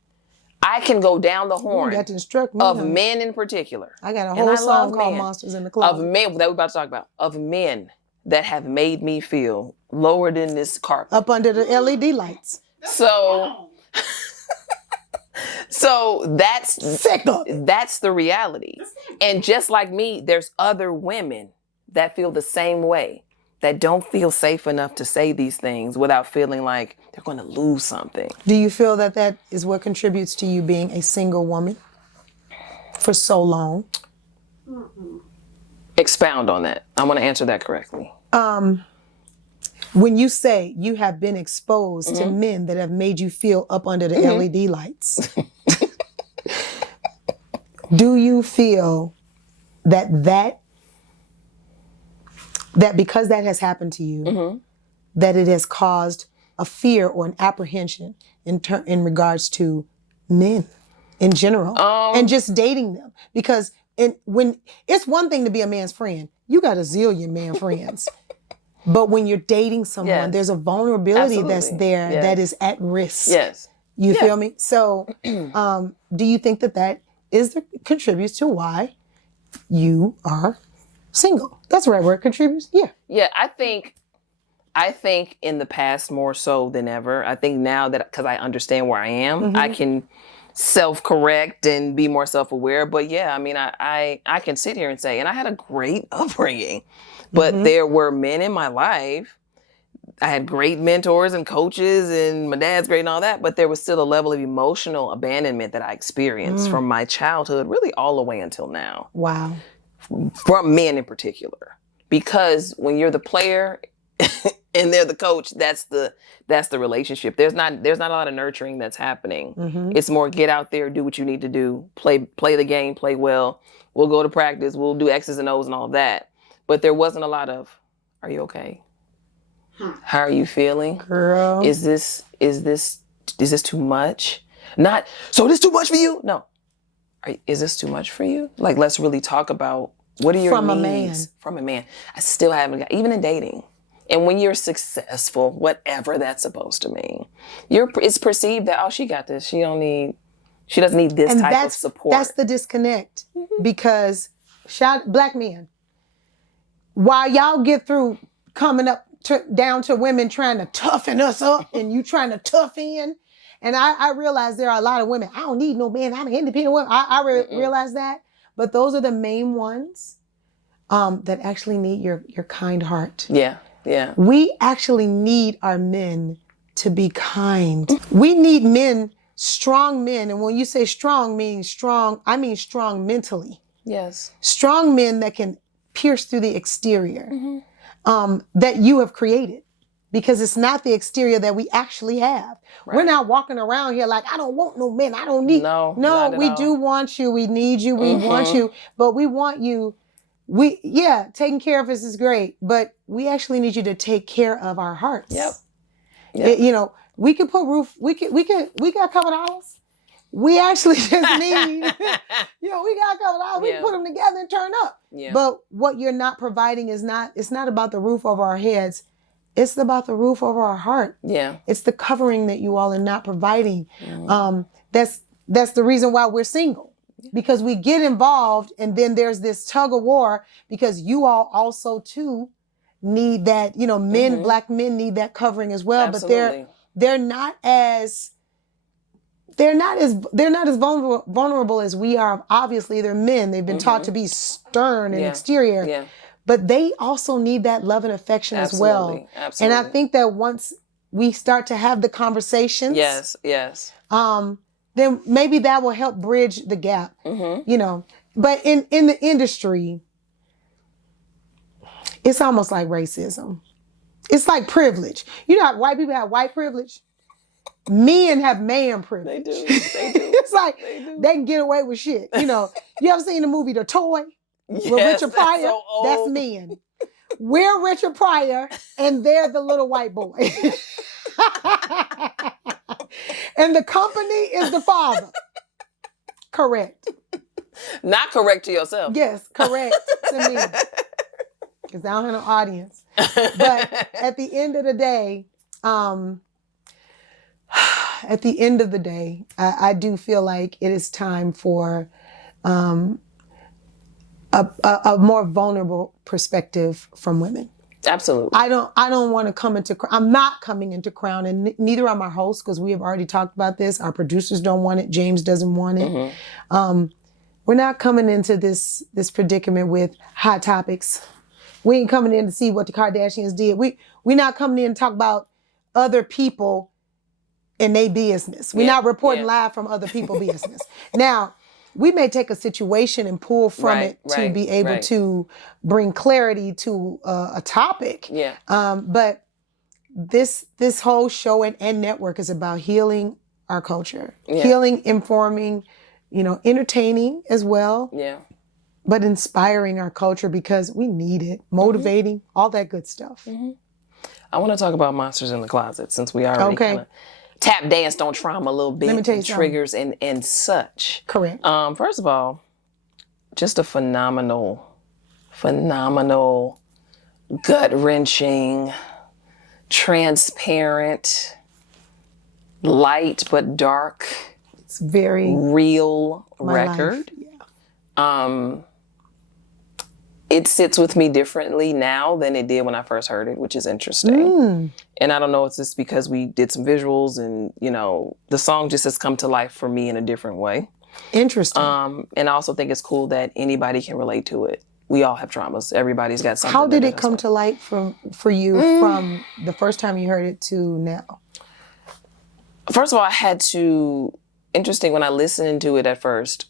I can go down the horn You got to instruct me, of honey. men in particular. I got a And whole I song love called men. Monsters in the Closet. Of men that we're about to talk about. Of men that have made me feel lower than this carpet. Up under the LED lights. So that's the reality. And just like me, there's other women that feel the same way, that don't feel safe enough to say these things without feeling like they're going to lose something. Do you feel that that is what contributes to you being a single woman for so long? Expound on that. I want to answer that correctly. When you say you have been exposed to men that have made you feel up under the LED lights, do you feel that because that has happened to you, that it has caused a fear or an apprehension in regards to men in general and just dating them? Because when it's one thing to be a man's friend, you got a zillion man friends. But when you're dating someone, there's a vulnerability that's there that is at risk. Yes. You feel me? So do you think that contributes to why you are single? That's the right word, contributes? Yeah. Yeah, I think in the past more so than ever. I think now that, because I understand where I am, I can self-correct and be more self-aware. But yeah, I mean, I can sit here and say, and I had a great upbringing, but there were men in my life. I had great mentors and coaches, and my dad's great and all that, but there was still a level of emotional abandonment that I experienced from my childhood, really all the way until now. Wow. From men in particular. Because when you're the player and they're the coach, that's the relationship. There's not a lot of nurturing that's happening. It's more get out there, do what you need to do, play the game, play well. We'll go to practice, we'll do X's and O's and all that. But there wasn't a lot of, are you okay? How are you feeling? Girl. Is this too much? Not, so this too much for you? No. Is this too much for you? Like, let's really talk about what are your From needs? From a man. I still haven't got, even in dating. And when you're successful, whatever that's supposed to mean, it's perceived that, oh, she got this. She doesn't need this type of support. That's the disconnect. Because black men, while y'all get through coming up down to women trying to toughen us up and you trying to tough in, and I realize there are a lot of women, I don't need no man, I'm an independent woman. I realize that. But those are the main ones that actually need your kind heart. Yeah, yeah. We actually need our men to be kind. We need men, strong men. And when you say strong, meaning strong, I mean strong mentally. Yes. Strong men that can pierce through the exterior that you have created. Because it's not the exterior that we actually have. Right. We're not walking around here like, I don't want no men. I don't need. No, we do want you. We need you. We want you. But we want you. Taking care of us is great. But we actually need you to take care of our hearts. Yep. We can put we got a couple dollars. We actually just need, we got a couple dollars. We can put them together and turn up. Yeah. But what you're not providing it's not about the roof over our heads. It's about the roof over our heart. Yeah. It's the covering that you all are not providing. That's the reason why we're single. Because we get involved and then there's this tug of war because you all also too need that, black men need that covering as well. Absolutely. But they're not as vulnerable as we are. Obviously, they're men. They've been taught to be stern and exterior. Yeah. But they also need that love and affection as well. Absolutely. And I think that once we start to have the conversations, then maybe that will help bridge the gap. But in the industry, it's almost like racism. It's like privilege. You know how white people have white privilege? men have man privilege. They do. They do. It's like They can get away with shit. You know, you ever seen the movie The Toy with Yes, Richard Pryor? so old. That's men. We're Richard Pryor and they're the little white boy. And the company is the father. Correct. Not correct to yourself. Yes, correct to me. Because I don't have no audience. But at the end of the day, I do feel like it is time for a more vulnerable perspective from women. Absolutely. I don't want to come into. I'm not coming into Crown, and neither are my hosts because we have already talked about this. Our producers don't want it. James doesn't want it. Mm-hmm. We're not coming into this predicament with hot topics. We ain't coming in to see what the Kardashians did. We're not coming in to talk about other people and their business. We're not reporting live from other people's business. Now, we may take a situation and pull from it to be able to bring clarity to a topic. Yeah. But this whole show and network is about healing our culture, healing, informing, entertaining as well. Yeah. But inspiring our culture because we need it, motivating, all that good stuff. Mm-hmm. I want to talk about Monsters in the Closet since we already kind of tap danced on trauma a little bit. Let me tell you triggers and such. Correct. First of all, just a phenomenal, gut-wrenching, transparent, light but dark. It's very real record. Yeah. It sits with me differently now than it did when I first heard it, which is interesting. And I don't know, it's just because we did some visuals and, the song just has come to life for me in a different way. Interesting. And I also think it's cool that anybody can relate to it. We all have traumas. Everybody's got something. How did it come to light for you from the first time you heard it to now? First of all, I had to, interesting, when I listened to it at first,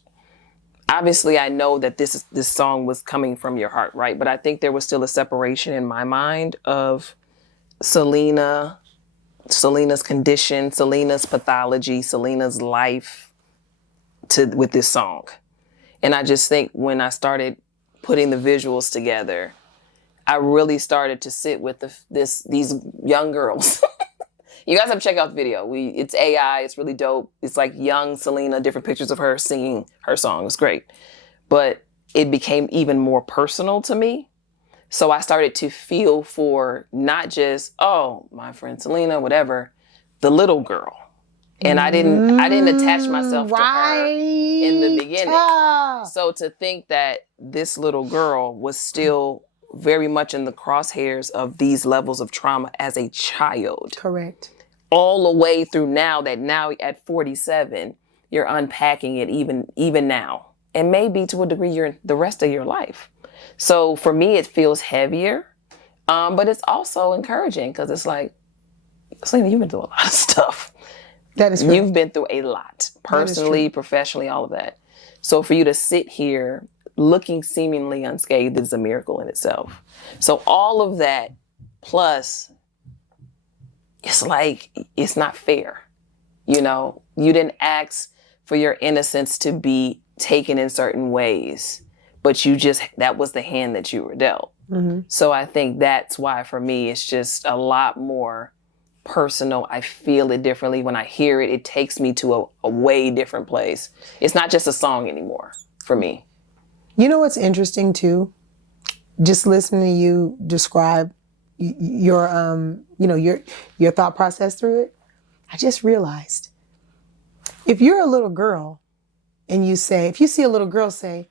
obviously, I know that this song was coming from your heart, right? But I think there was still a separation in my mind of Syleena, Selena's condition, Selena's pathology, Selena's life with this song. And I just think when I started putting the visuals together, I really started to sit with these young girls. You guys have to check out the video. It's AI. It's really dope. It's like young Syleena, different pictures of her singing her song. It's great. But it became even more personal to me. So I started to feel for not just, my friend Syleena, whatever, the little girl. And I didn't attach myself to her in the beginning. So to think that this little girl was still very much in the crosshairs of these levels of trauma as a child. Correct. All the way through now at 47, you're unpacking it even now. And maybe to a degree the rest of your life. So for me, it feels heavier, but it's also encouraging because it's like, Syleena, you've been through a lot of stuff. That is true. You've been through a lot, personally, professionally, all of that. So for you to sit here looking seemingly unscathed is a miracle in itself. So all of that, plus, it's like, it's not fair. You didn't ask for your innocence to be taken in certain ways, but that was the hand that you were dealt. Mm-hmm. So I think that's why for me, it's just a lot more personal. I feel it differently. When I hear it, it takes me to a way different place. It's not just a song anymore for me. You know what's interesting too? Just listening to you describe your thought process through it, I just realized if you're a little girl and if you see a little girl say,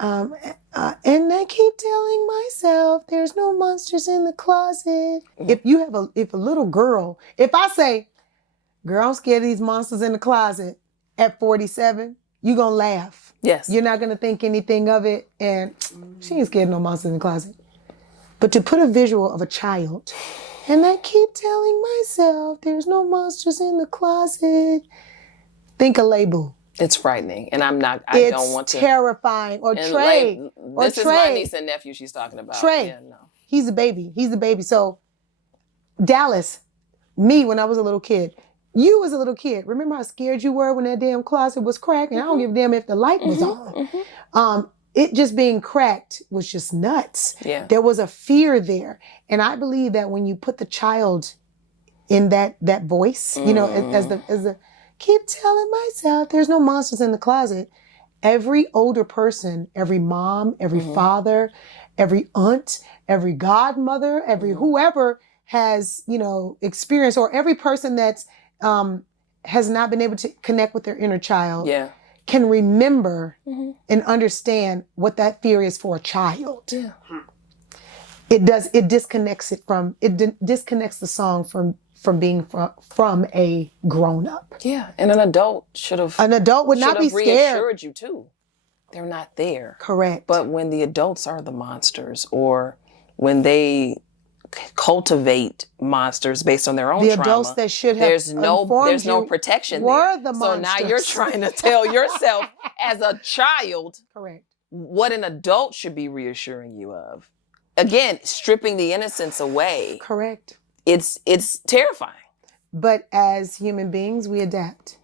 and I keep telling myself there's no monsters in the closet. If a little girl, if I say, girl, I'm scared of these monsters in the closet at 47, you're going to laugh. Yes. You're not going to think anything of it. And she ain't scared of no monsters in the closet. But to put a visual of a child, and I keep telling myself there's no monsters in the closet, think a label. It's frightening. And I don't want to. It's terrifying. Or Trey. This is my niece and nephew she's talking about. Trey. Yeah, no. He's a baby. So Dallas, me when I was a little kid, You as a little kid, remember how scared you were when that damn closet was cracked? And I don't give a damn if the light was on. It just being cracked was just nuts. Yeah. There was a fear there. And I believe that when you put the child in that voice, you know, as the keep telling myself there's no monsters in the closet. Every older person, every mom, every father, every aunt, every godmother, every whoever has, you know, experienced, or every person that's has not been able to connect with their inner child, can remember and understand what that fear is for a child. Yeah. It disconnects disconnects the song from being from a grown up. Yeah, and an adult would not be scared. Reassured you too. They're not there. Correct. But when the adults are the monsters, or when they cultivate monsters based on their own trauma, adults that should have there's no protection were there. the So now you're monsters. trying to tell yourself as a child Correct. what an adult should be reassuring you of. Again, stripping the innocence away. Correct. It's terrifying. But as human beings, we adapt.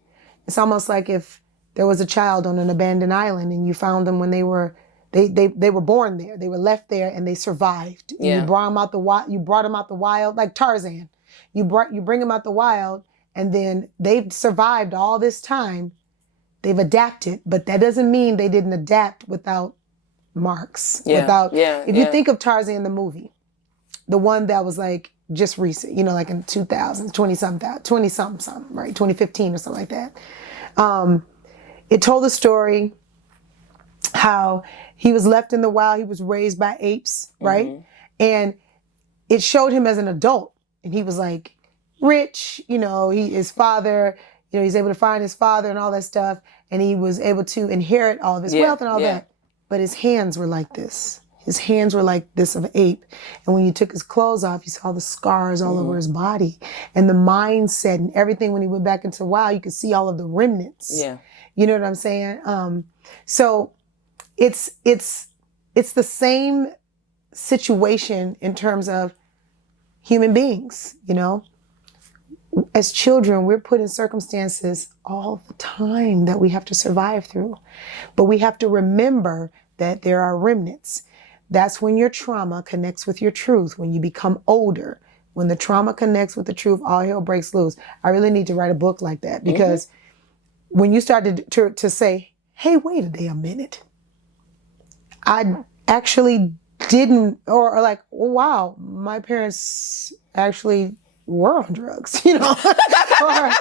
It's almost like if there was a child on an abandoned island and you found them when they were born there. They were left there and they survived. Yeah. You brought them out the wild, like Tarzan. You bring them out the wild, and then they've survived all this time. They've adapted, but that doesn't mean they didn't adapt without marks. If you think of Tarzan the movie, the one that was like just recent, you know, like in 2000, 20-something, right? 2015 or something like that. It told the story how he was left in the wild. He was raised by apes, right? And it showed him as an adult, and he was like rich, you know, his father, you know, he's able to find his father and all that stuff. And he was able to inherit all of his wealth and all that. But his hands were like this. His hands were like this of an ape. And when you took his clothes off, you saw the scars all over his body. And the mindset and everything, when he went back into the wild, you could see all of the remnants. Yeah. You know what I'm saying? So it's the same situation in terms of human beings, you know? As children, we're put in circumstances all the time that we have to survive through. But we have to remember that there are remnants. That's when your trauma connects with your truth. When you become older, when the trauma connects with the truth, all hell breaks loose. I really need to write a book like that, because when you start to say, hey, wait a damn minute. I actually didn't, or like, oh, wow, my parents actually were on drugs, you know, or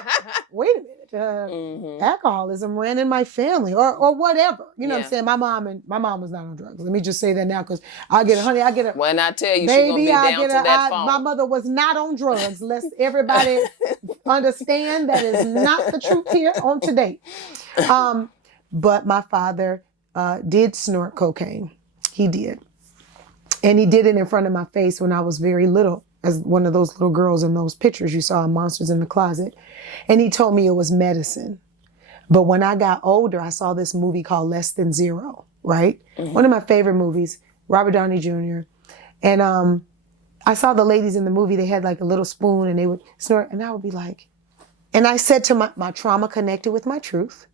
wait a minute, alcoholism ran in my family, or whatever, you know what I'm saying? My mom was not on drugs. Let me just say that now, because When I tell you, baby, she's gonna be down to that phone. my mother was not on drugs. Let's everybody understand that is not the truth here on today. But my father did snort cocaine. He did. And he did it in front of my face when I was very little, as one of those little girls in those pictures you saw in Monsters in the Closet. And he told me it was medicine. But when I got older, I saw this movie called Less Than Zero, right? One of my favorite movies, Robert Downey Jr. And I saw the ladies in the movie, they had like a little spoon and they would snort, and I would be like, and I said to my trauma connected with my truth.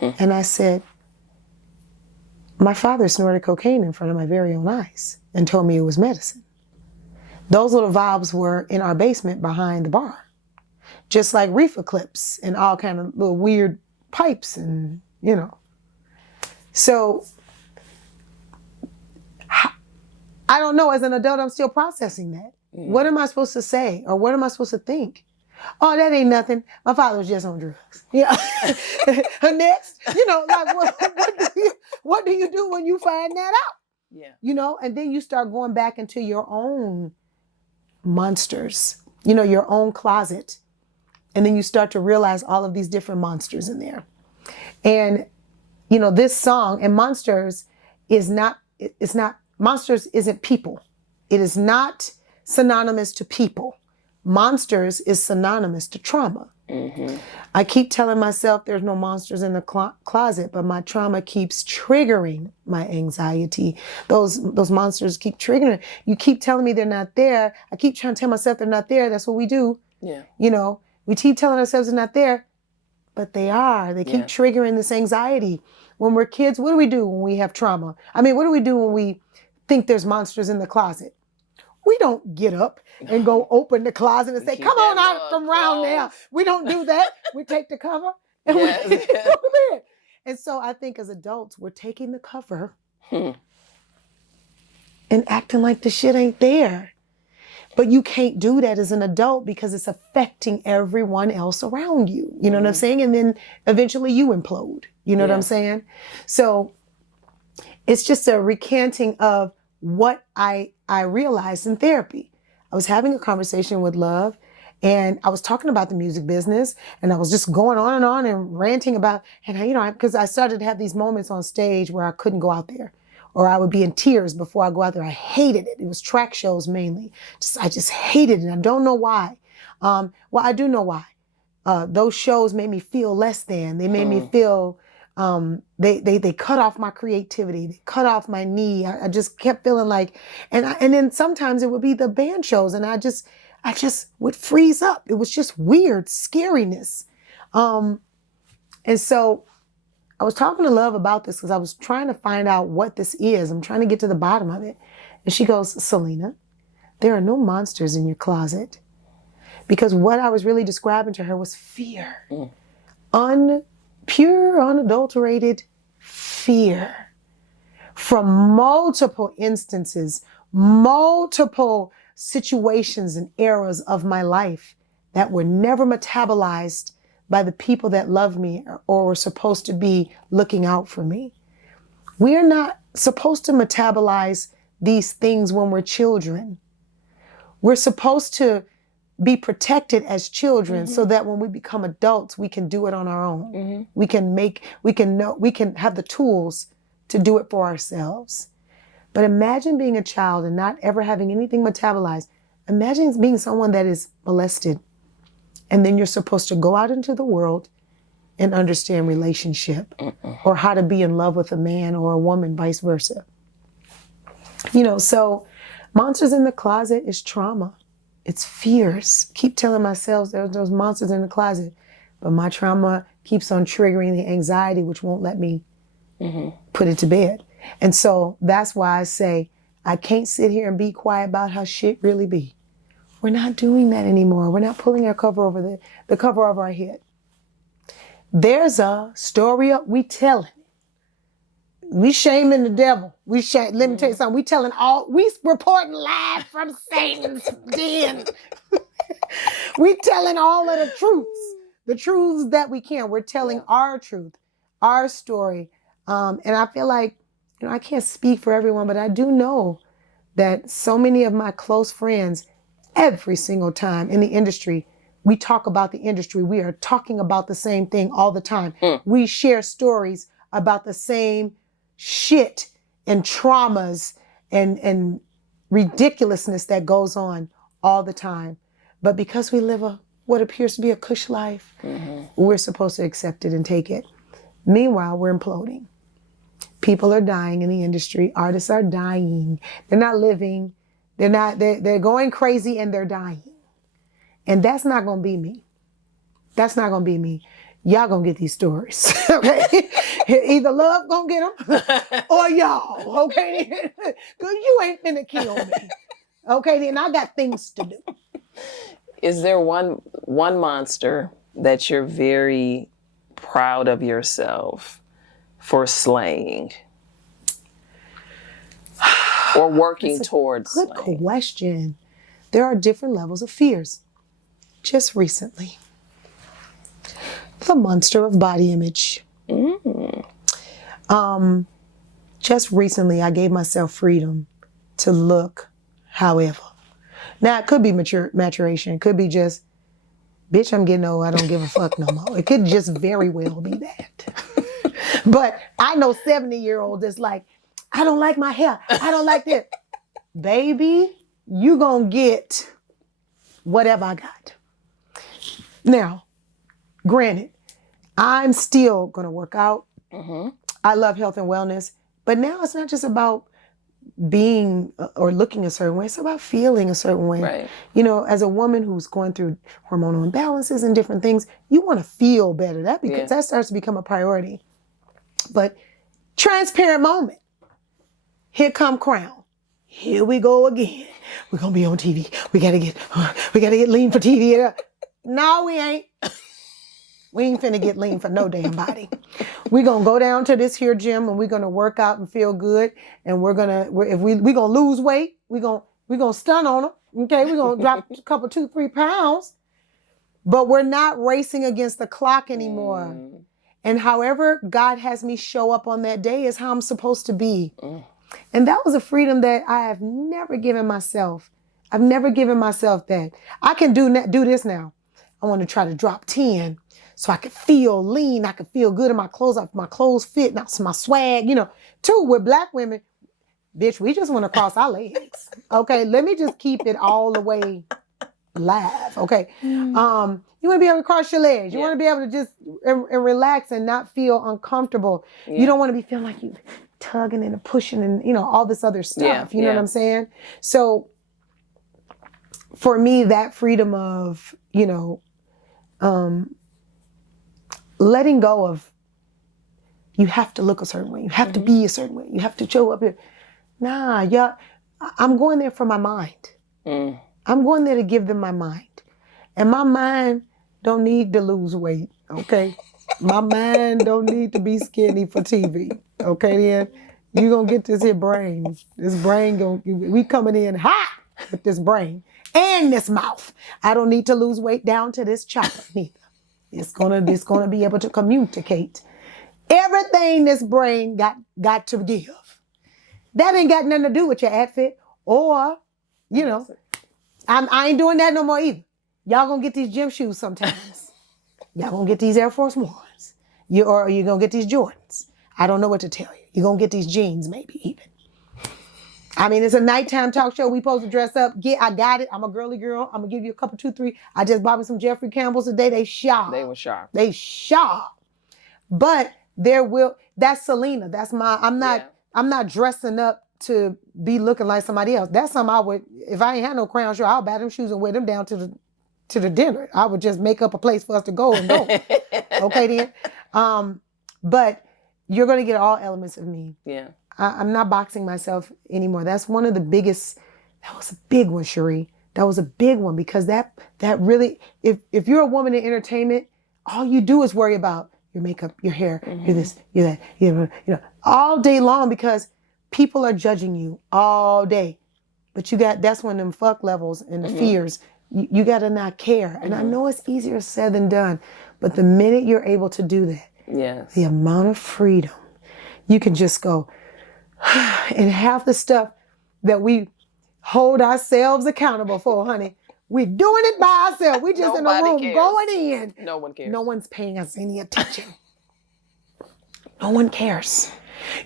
And I said, my father snorted cocaine in front of my very own eyes and told me it was medicine. Those little vials were in our basement behind the bar, just like reefer clips and all kind of little weird pipes and, you know. So I don't know, as an adult, I'm still processing that. What am I supposed to say, or what am I supposed to think? Oh, that ain't nothing. My father was just on drugs. Yeah. Next, you know, like what do you do when you find that out? Yeah. You know, and then you start going back into your own monsters, you know, your own closet. And then you start to realize all of these different monsters in there. And, you know, this song, and monsters monsters isn't people. It is not synonymous to people. Monsters is synonymous to trauma. I keep telling myself there's no monsters in the closet, but my trauma keeps triggering my anxiety. Those monsters keep triggering. You keep telling me they're not there. I keep trying to tell myself they're not there. That's what we do. Yeah. You know, We keep telling ourselves they're not there, but they are. They keep triggering this anxiety. When we're kids, what do we do when we have trauma? I mean, what do we do when we think there's monsters in the closet? We don't get up and go open the closet and say, come on out from around there. We don't do that. We take the cover and we put them in. And so I think as adults, we're taking the cover and acting like the shit ain't there. But you can't do that as an adult because it's affecting everyone else around you. You know what I'm saying? And then eventually you implode. You know what I'm saying? So it's just a recanting of what I realized in therapy. I was having a conversation with Love and I was talking about the music business and I was just going on and ranting about, and because I started to have these moments on stage where I couldn't go out there. Or I would be in tears before I go out there. I hated it. It was track shows mainly. I just hated it. I don't know why. Well, I do know why. Those shows made me feel less than. They made me feel, they cut off my creativity. They cut off my knee. I just kept feeling like, and then sometimes it would be the band shows and I just would freeze up. It was just weird scariness. And so I was talking to Love about this because I was trying to find out what this is. I'm trying to get to the bottom of it. And she goes, Syleena, there are no monsters in your closet. Because what I was really describing to her was fear. Pure, unadulterated fear. From multiple instances, multiple situations and eras of my life that were never metabolized by the people that love me or were supposed to be looking out for me. We're not supposed to metabolize these things when we're children. We're supposed to be protected as children so that when we become adults, we can do it on our own. We can have the tools to do it for ourselves. But imagine being a child and not ever having anything metabolized. Imagine being someone that is molested. And then you're supposed to go out into the world and understand relationship or how to be in love with a man or a woman, vice versa. So monsters in the closet is trauma. It's fears. Keep telling myself there's those monsters in the closet, but my trauma keeps on triggering the anxiety, which won't let me put it to bed. And so that's why I say, I can't sit here and be quiet about how shit really be. We're not doing that anymore. We're not pulling our cover over the cover over our head. There's a story we telling. We shaming the devil. Let me tell you something. We reporting live from Satan's den. We telling all of the truths that we can. We're telling our truth, our story. And I feel like, I can't speak for everyone, but I do know that so many of my close friends, every single time in the industry, we talk about the industry. We are talking about the same thing all the time. We share stories about the same shit and traumas and ridiculousness that goes on all the time. But because we live what appears to be a cush life, we're supposed to accept it and take it. Meanwhile, we're imploding. People are dying in the industry. Artists are dying. They're not living. They're going crazy and they're dying. And that's not going to be me. That's not going to be me. Y'all going to get these stories. Okay? Either Love going to get them or y'all. Okay? Because you ain't finna kill me. Okay? Then I got things to do. Is there one monster that you're very proud of yourself for slaying? Or working towards good slaying? Question. There are different levels of fears. Just recently, the monster of body image. Just recently, I gave myself freedom to look however. Now, it could be maturation. It could be just, bitch, I'm getting old. I don't give a fuck no more. It could just very well be that. But I know 70-year-old that's like, I don't like my hair. I don't like this. Baby, you gonna get whatever I got. Now, granted, I'm still gonna work out. I love health and wellness. But now it's not just about being or looking a certain way. It's about feeling a certain way. Right. You know, as a woman who's going through hormonal imbalances and different things, you want to feel better. That starts to become a priority. But transparent moment. Here come Crown. Here we go again. We're gonna be on TV. We gotta get lean for TV. No, we ain't. We ain't finna get lean for no damn body. We're gonna go down to this here gym and we're gonna work out and feel good. And we're gonna lose weight, we're gonna stun on them. Okay, we're gonna drop a couple, 2-3 pounds. But we're not racing against the clock anymore. And however God has me show up on that day is how I'm supposed to be. And that was a freedom that I have never given myself. I've never given myself that. I can do this now. I want to try to drop 10 so I could feel lean. I could feel good in my clothes. My clothes fit. Now my swag, you know. Too, with black women, bitch, we just want to cross our legs. Okay, let me just keep it all the way live. Okay. You want to be able to cross your legs. You want to be able to just and relax and not feel uncomfortable. You don't want to be feeling like you tugging and pushing and, you know, all this other stuff. You know what I'm saying? So for me, that freedom of, you know, letting go of, you have to look a certain way. You have to be a certain way. You have to show up here. Nah, y'all, I'm going there for my mind. I'm going there to give them my mind. And my mind don't need to lose weight, okay? My mind don't need to be skinny for TV, okay then? You gonna get this here brain. This brain we coming in hot with this brain and this mouth. I don't need to lose weight down to this chopper neither. It's gonna be able to communicate everything this brain got to give. That ain't got nothing to do with your outfit or, you know, I ain't doing that no more either. Y'all gonna get these gym shoes sometimes. Y'all gonna get these Air Force Ones. Or you're gonna get these Jordans. I don't know what to tell you. You're gonna get these jeans maybe even. I mean, it's a nighttime talk show. We supposed to dress up. I got it. I'm a girly girl. I'm gonna give you a couple, 2, 3. I just bought me some Jeffrey Campbells today. They sharp. They were sharp. They sharp. But that's Syleena. That's I'm not dressing up to be looking like somebody else. That's something I would, if I ain't had no crown show, I'll buy them shoes and wear them down to the dinner. I would just make up a place for us to go and go. Okay then. But you're going to get all elements of me. Yeah. I'm not boxing myself anymore. That's one of the biggest, that was a big one, Sharí. That was a big one because that really, if you're a woman in entertainment, all you do is worry about your makeup, your hair, you're this, you're that, you know, all day long because people are judging you all day. But that's when them fuck levels and the fears, you got to not care. And I know it's easier said than done, but the minute you're able to do that, the amount of freedom, you can just go, and half the stuff that we hold ourselves accountable for, honey, we're doing it by ourselves. We just in a room going in. No one cares. No one's paying us any attention. No one cares.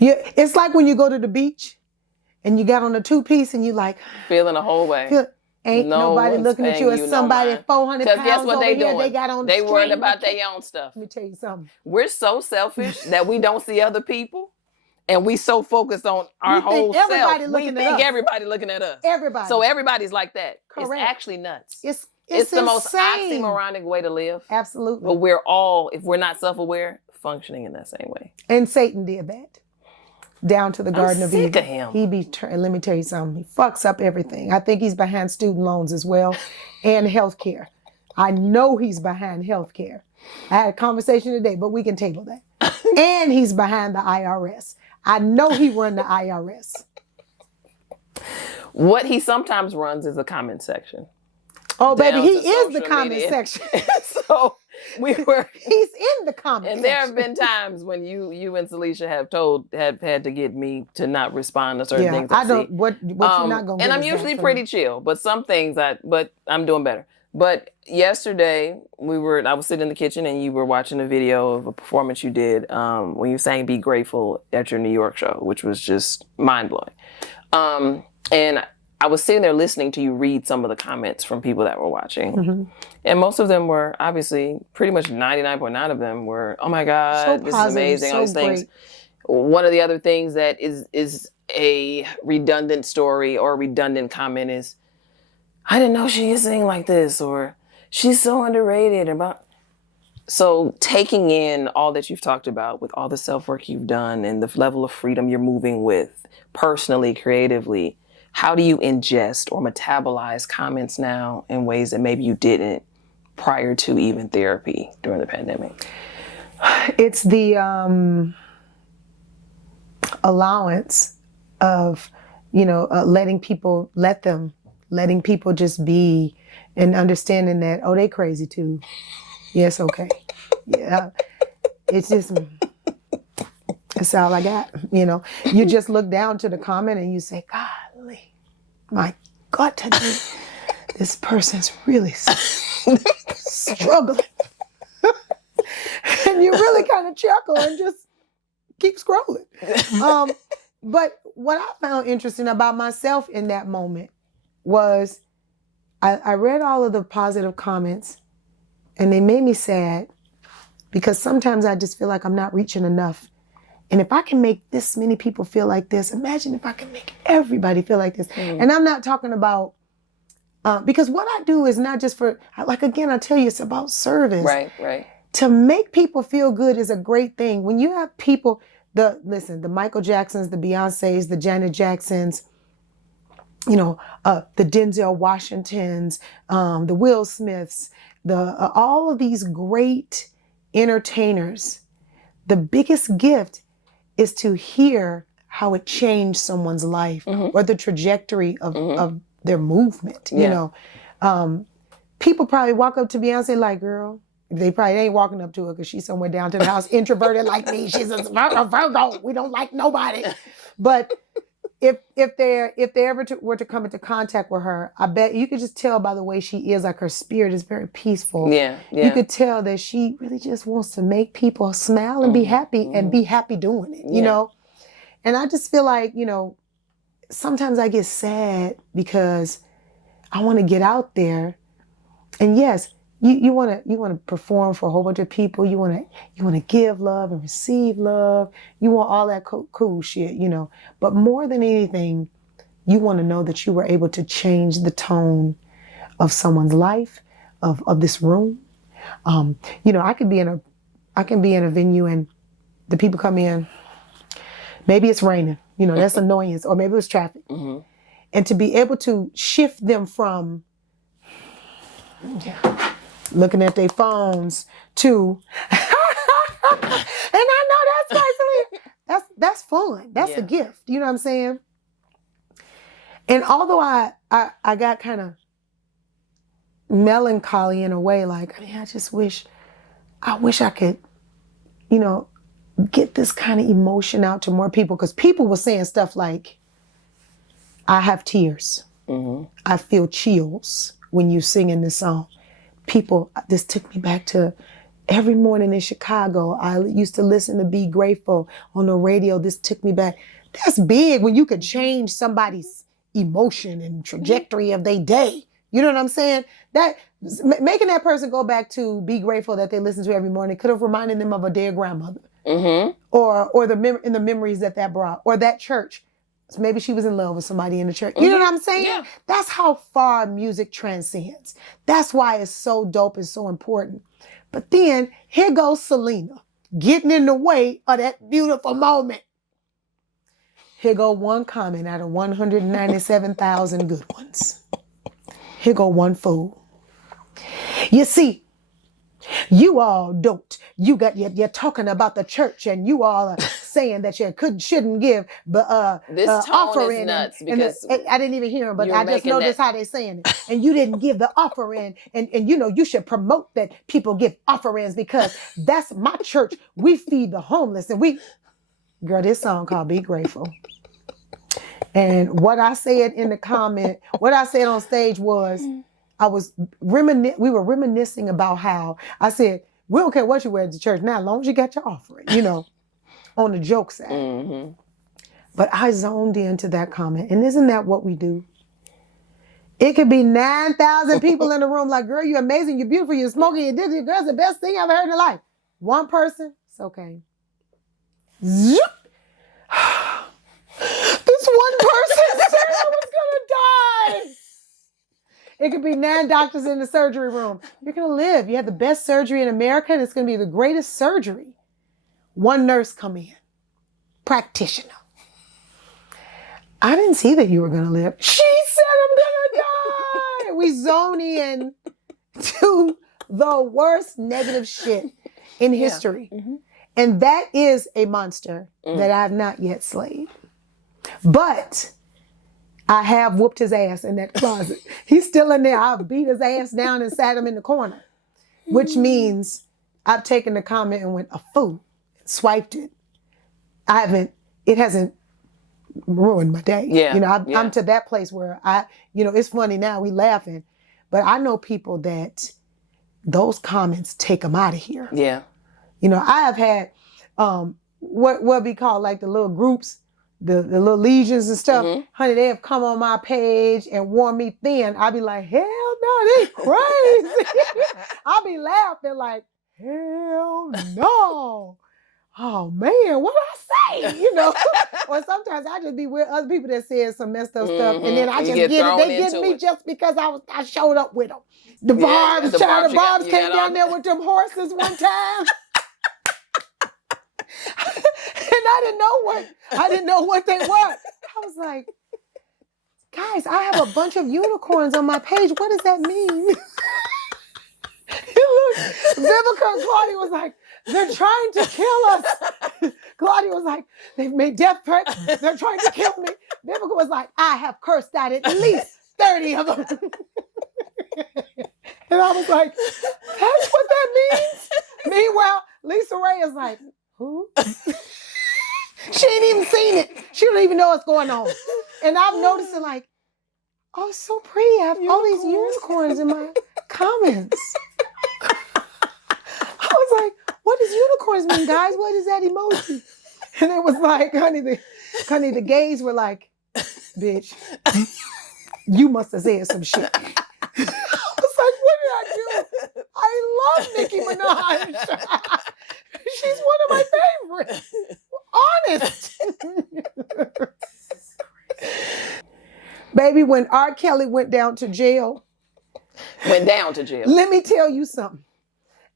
It's like when you go to the beach and you got on a 2-piece and you like feeling a whole way. Ain't nobody looking at you as somebody 400 pounds guess what over they here. doing? They got on the They worried string. about their own stuff. Let me tell you something. We're so selfish that we don't see other people. And we so focused on our whole self. We think everybody looking at us. Everybody. So everybody's like that. Correct. It's actually nuts. It's the most oxymoronic way to live. Absolutely. But we're all, if we're not self-aware, functioning in that same way. And Satan did that. Down to the Garden of Eden. Sick of him. Let me tell you something. He fucks up everything. I think he's behind student loans as well and healthcare. I know he's behind healthcare. I had a conversation today, but we can table that. And he's behind the IRS. I know he run the IRS. What he sometimes runs is a comment section. Oh, baby, he is the comment section. So he's in the comment section. And there have been times when you and Celicia have had to get me to not respond to certain things. I don't. What you're not gonna. And I'm usually pretty chill, but some things but I'm doing better. But yesterday I was sitting in the kitchen and you were watching a video of a performance you did when you sang "Be Grateful" at your New York show, which was just mind blowing. And I was sitting there listening to you read some of the comments from people that were watching. And most of them were obviously pretty much 99.9 of them were, oh my God, this is amazing, all these things. One of the other things that is a redundant story or a redundant comment is, I didn't know she could sing like this, or she's so underrated. So taking in all that you've talked about with all the self-work you've done and the level of freedom you're moving with personally, creatively, how do you ingest or metabolize comments now in ways that maybe you didn't prior to even therapy during the pandemic? It's the allowance of, letting people just be, and understanding that, oh, they crazy too. Yes, okay. Yeah. It's just, that's all I got. You just look down to the comment and you say, golly, my God, today, this person's really struggling. And you really kind of chuckle and just keep scrolling. But what I found interesting about myself in that moment was I read all of the positive comments and they made me sad, because sometimes I just feel like I'm not reaching enough. And if I can make this many people feel like this, imagine if I can make everybody feel like this. And I'm not talking about, because what I do is not just for, like, again, I tell you, it's about service. Right. To make people feel good is a great thing. When you have people, the Michael Jacksons, the Beyoncés, the Janet Jacksons, the Denzel Washingtons, the Will Smiths, all of these great entertainers, the biggest gift is to hear how it changed someone's life or the trajectory of their movement. People probably walk up to Beyonce like, girl, they probably ain't walking up to her because she's somewhere down to the house, introverted like me. She's a Virgo. We don't like nobody. But if they ever were to come into contact with her, I bet you could just tell by the way she is, like her spirit is very peaceful. Yeah. You could tell that she really just wants to make people smile and be happy and be happy doing it, you know? And I just feel like, sometimes I get sad because I want to get out there. And yes, you want to perform for a whole bunch of people. You want to give love and receive love. You want all that cool shit, But more than anything, you want to know that you were able to change the tone of someone's life, of this room. I can be in a venue and the people come in. Maybe it's raining, that's annoyance, or maybe it's traffic. And to be able to shift them from looking at their phones to, and I know that's right, that's fun. That's a gift. You know what I'm saying? And although I got kind of melancholy in a way, like, I wish I could, get this kind of emotion out to more people, because people were saying stuff like, I have tears. I feel chills when you sing in this song. People, this took me back to every morning in Chicago. I used to listen to Be Grateful on the radio. This took me back. That's big when you could change somebody's emotion and trajectory of their day. You know what I'm saying? That making that person go back to Be Grateful that they listen to every morning could have reminded them of a dead grandmother. Or in the memories that brought, or that church. So maybe she was in love with somebody in the church. You know what I'm saying? Yeah. That's how far music transcends. That's why it's so dope and so important. But then here goes Syleena getting in the way of that beautiful moment. Here go one comment out of 197,000 good ones. Here go one fool. You see, you all don't. You're talking about the church, and you all are saying that you shouldn't give, but this tone offering is nuts, because I didn't even hear him, but I just noticed how they're saying it. And you didn't give the offering, and you should promote that people give offerings, because that's my church. We feed the homeless, and girl, this song called Be Grateful. And what I said in the comment, what I said on stage was, we were reminiscing about how I said, we don't care what you wear to church now, as long as you got your offering, on the joke side. But I zoned into that comment. And isn't that what we do? It could be 9,000 people in the room like, girl, you're amazing, you're beautiful, you're smoking, you did it, girl, it's the best thing I've ever heard in my life. One person, it's okay. Zoop. This die. It could be 9 doctors in the surgery room. You're going to live. You have the best surgery in America, and it's going to be the greatest surgery. One nurse come in. Practitioner. I didn't see that you were going to live. She said I'm going to die. We zone in to the worst negative shit in history. Mm-hmm. And that is a monster that I have not yet slayed. But I have whooped his ass in that closet. He's still in there. I've beat his ass down and sat him in the corner, which means I've taken the comment and went a fool, swiped it. It hasn't ruined my day. Yeah. You know, I'm to that place where it's funny now, we laughing, but I know people that those comments take them out of here. Yeah. You know, I have had what we call like the little groups, the little legions and stuff. Mm-hmm. Honey, they have come on my page and worn me thin. I'll be like, hell no, they crazy. I'll be laughing like, hell no. Oh man, what did I say? You know, or sometimes I just be with other people that said some messed up stuff, and then I just get it. They get me just because I showed up with them. The Barbs came down there with them horses one time. And I didn't know what they were. I was like, guys, I have a bunch of unicorns on my page. What does that mean? Vivica and Claudia was like, they're trying to kill us. Claudia was like, they've made death threats. They're trying to kill me. Vivica was like, I have cursed out at least 30 of them. And I was like, that's what that means? Meanwhile, Lisa Ray is like, who? She ain't even seen it. She don't even know what's going on. And I've noticed it like, oh, it's so pretty. I have all these unicorns in my comments. I was like, what does unicorns mean, guys? What is that emoji? And it was like, honey, the gays were like, bitch, you must have said some shit. I was like, what did I do? I love Nicki Minaj. She's one of my favorites. Honest. Baby, when R. Kelly went down to jail. Let me tell you something.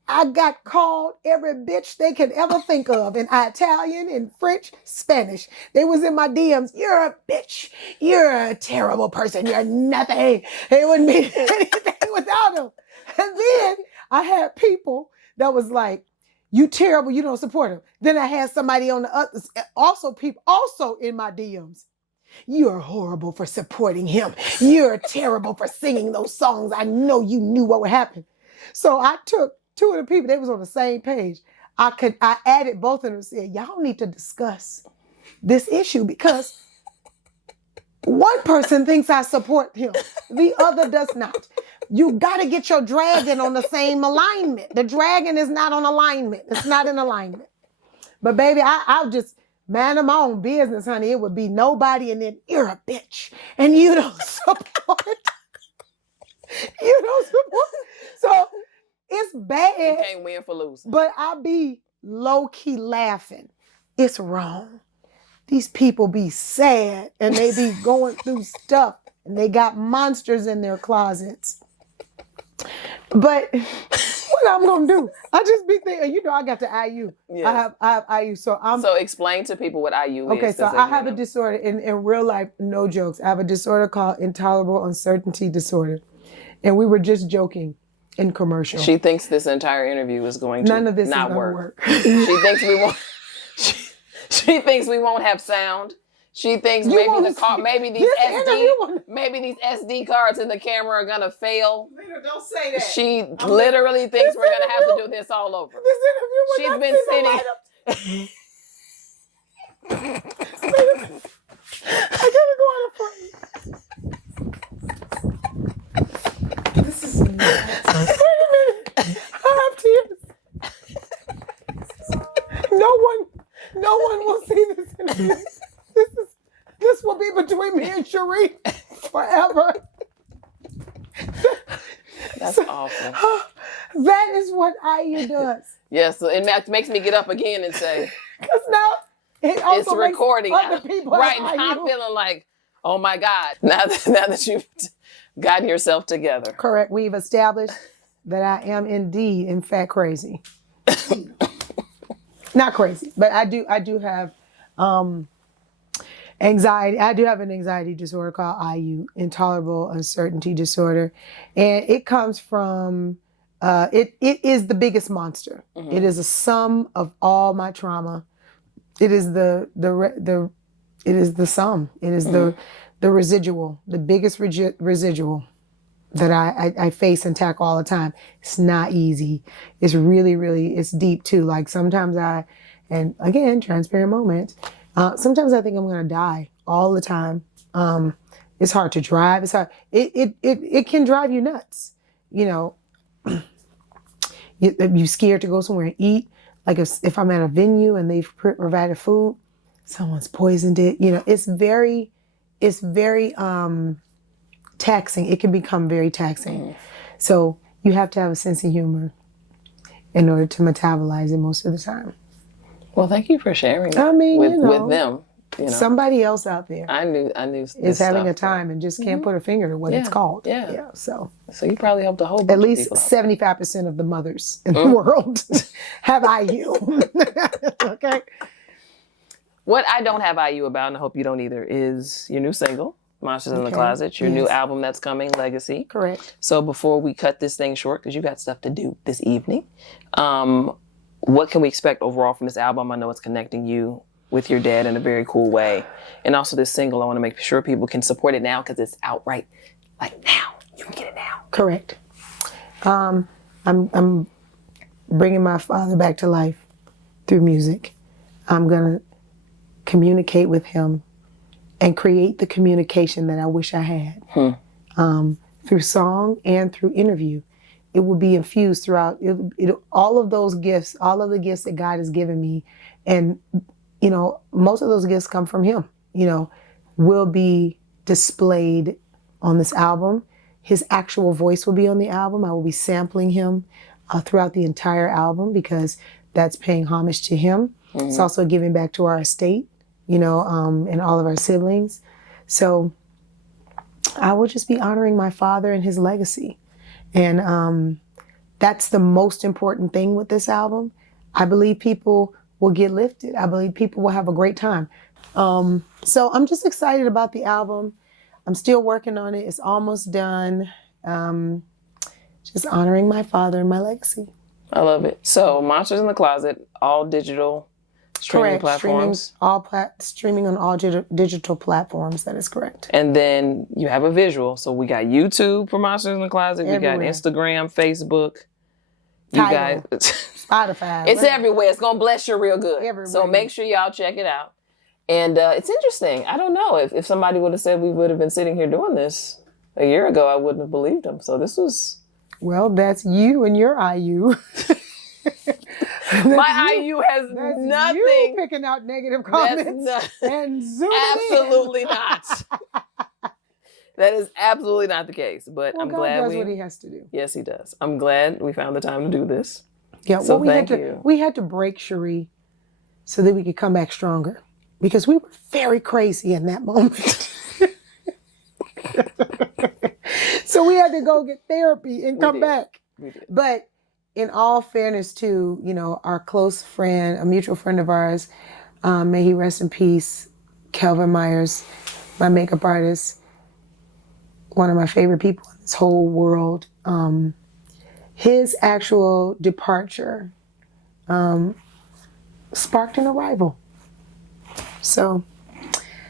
I got called every bitch they could ever think of in Italian, in French, Spanish. They was in my DMs. You're a bitch. You're a terrible person. You're nothing. It wouldn't be anything without him. And then I had people that was like, you terrible, you don't support him. Then I had somebody on the other, people in my DMs. You're horrible for supporting him. You're terrible for singing those songs. I know you knew what would happen. So I took 2 of the people, they was on the same page. I added both of them and said, y'all need to discuss this issue because one person thinks I support him. The other does not. You got to get your dragon on the same alignment. The dragon is not on alignment. It's not in alignment. But baby, I'll just mind my own business, honey. It would be nobody and then you're a bitch and you don't support. You don't support. So it's bad. You can't win for losing. But I be low-key laughing. It's wrong. These people be sad and they be going through stuff and they got monsters in their closets. But what I'm gonna do? I just be thinking, I got the IU. Yeah. I have IU. So explain to people what IU is. Okay, so I have a disorder in real life, no jokes. I have a disorder called intolerable uncertainty disorder. And we were just joking in commercial. She thinks this entire interview is going to None of this not is work. She thinks we won't. She thinks we won't have sound. She thinks maybe these SD cards in the camera are gonna fail. Lena, don't say that. She literally thinks we're gonna have to do this all over. This interview was sitting. I gotta go on a front. This is nuts. Wait a minute. I have tears. No one will see this interview. This will be between me and Sharí forever. That's awful. That is what IU does. Yes, so it makes me get up again and say, because now it also it's recording. other people right now, I'm feeling like, Oh my God. Now that you've gotten yourself together. Correct. We've established that I am indeed, in fact, crazy. Not crazy, but I do have anxiety. I do have an anxiety disorder called IU, intolerable uncertainty disorder. And it comes from, it is the biggest monster. Mm-hmm. It is a sum of all my trauma. It is the sum. It is the residual, the biggest residual that I face and tackle all the time. It's not easy. It's really, really, it's deep too. Like sometimes and again, transparent moment. Sometimes I think I'm going to die all the time. It's hard to drive. It's hard. It can drive you nuts. You know, you're scared to go somewhere and eat. Like if I'm at a venue and they've provided food, someone's poisoned it. You know, it's very taxing. It can become very taxing. So you have to have a sense of humor in order to metabolize it most of the time. Well, thank you for sharing that with them. You know, somebody else out there. I knew is having a time and just can't put a finger to what it's called. Yeah. So you probably helped a whole bunch at least of people 75% of the mothers in the world have IU. Okay. What I don't have IU about, and I hope you don't either, is your new single, Monsters in the Closet, your new album that's coming, Legacy. Correct. So before we cut this thing short, because you got stuff to do this evening, what can we expect overall from this album? I know it's connecting you with your dad in a very cool way. And also this single, I want to make sure people can support it now because it's outright, like now. You can get it now. Correct. I'm bringing my father back to life through music. I'm going to communicate with him and create the communication that I wish I had through song and through interview. It will be infused throughout all of those gifts, all of the gifts that God has given me. And, you know, most of those gifts come from him, you know, will be displayed on this album. His actual voice will be on the album. I will be sampling him throughout the entire album because that's paying homage to him. Mm-hmm. It's also giving back to our estate, you know, and all of our siblings. So I will just be honoring my father and his legacy. And that's the most important thing with this album. I believe people will get lifted. I believe people will have a great time. So I'm just excited about the album. I'm still working on it. It's almost done. Just honoring my father and my legacy. I love it. So Monsters in the Closet, all digital streaming platforms. Streaming on all digital platforms. That is correct. And then you have a visual. So we got YouTube for Monsters in the Closet. Everywhere. We got Instagram, Facebook. Tidal, you guys, Spotify. It's everywhere. It's gonna bless you real good. Everywhere. So make sure y'all check it out. And it's interesting. I don't know if somebody would have said we would have been sitting here doing this a year ago, I wouldn't have believed them. So this was. Well, that's you and your IU. My IU has nothing. You picking out negative comments and zooming absolutely in. Not. That is absolutely not the case. But well, I'm God glad does what he has to do. Yes, he does. I'm glad we found the time to do this. Yeah. So well, we had to break Sharí so that we could come back stronger because we were very crazy in that moment. So we had to go get therapy and come back. We did. But in all fairness to, you know, our close friend, a mutual friend of ours, may he rest in peace, Kelvin Myers, my makeup artist, one of my favorite people in this whole world. His actual departure sparked an arrival. So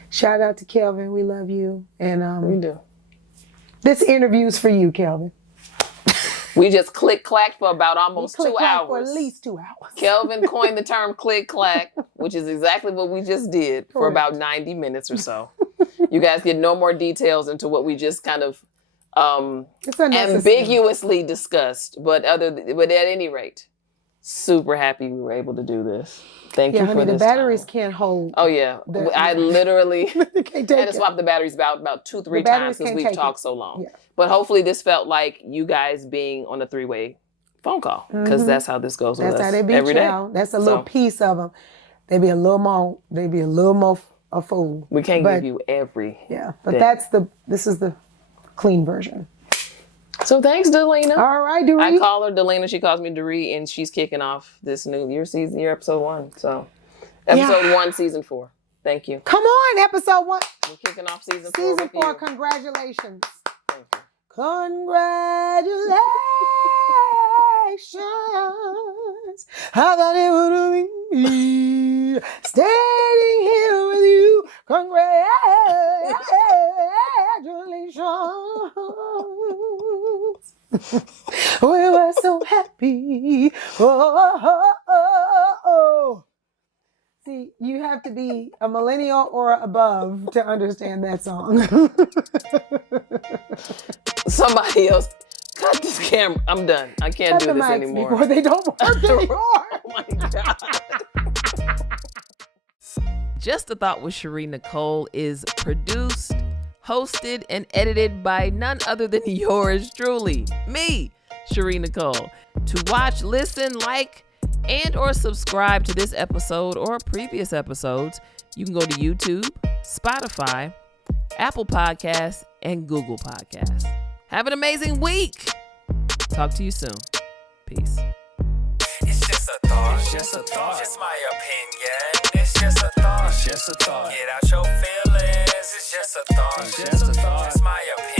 shout out to Kelvin. We love you. And we do. This interview's for you, Kelvin. We just click-clacked for about almost 2 hours. For at least 2 hours. Kelvin coined the term click-clack, which is exactly what we just did for about 90 minutes or so. You guys get no more details into what we just kind of ambiguously discussed. But at any rate, super happy we were able to do this. Thank you for honey, this the batteries time. can't hold. Oh, yeah. I literally had to swap the batteries about 2-3 times because we've talked so long. Yeah. But hopefully this felt like you guys being on a 3-way phone call because that's how this goes with us how they beat every day. That's a little piece of them. They be a little more a fool. We can't But, give you every. Yeah, but thing. this is the clean version. So thanks, Delena. All right, Doree. I call her Delena. She calls me Doree, and she's kicking off this new year episode 1. So, episode 1, season 4. Thank you. Come on, episode 1. We're kicking off season 4. Season 4, you. congratulations. Thank you. Congratulations. I thought it would have been me standing here with you. Congratulations. We were so happy. Oh. See, you have to be a millennial or above to understand that song. Somebody else, cut this camera. I'm done. I can't do this anymore. Before they don't work anymore. Oh my God. Just a Thought with Sharí Nycole is produced, hosted, and edited by none other than yours truly, me, Sharí Nycole. To watch, listen, like, and or subscribe to this episode or previous episodes, you can go to YouTube, Spotify, Apple Podcasts, and Google Podcasts. Have an amazing week. Talk to you soon. Peace. It's just a thought. It's just a thought. It's my opinion. It's just a thought. It's just a thought. Get out your feelings. It's just a thought. It's just a thought. It's my opinion.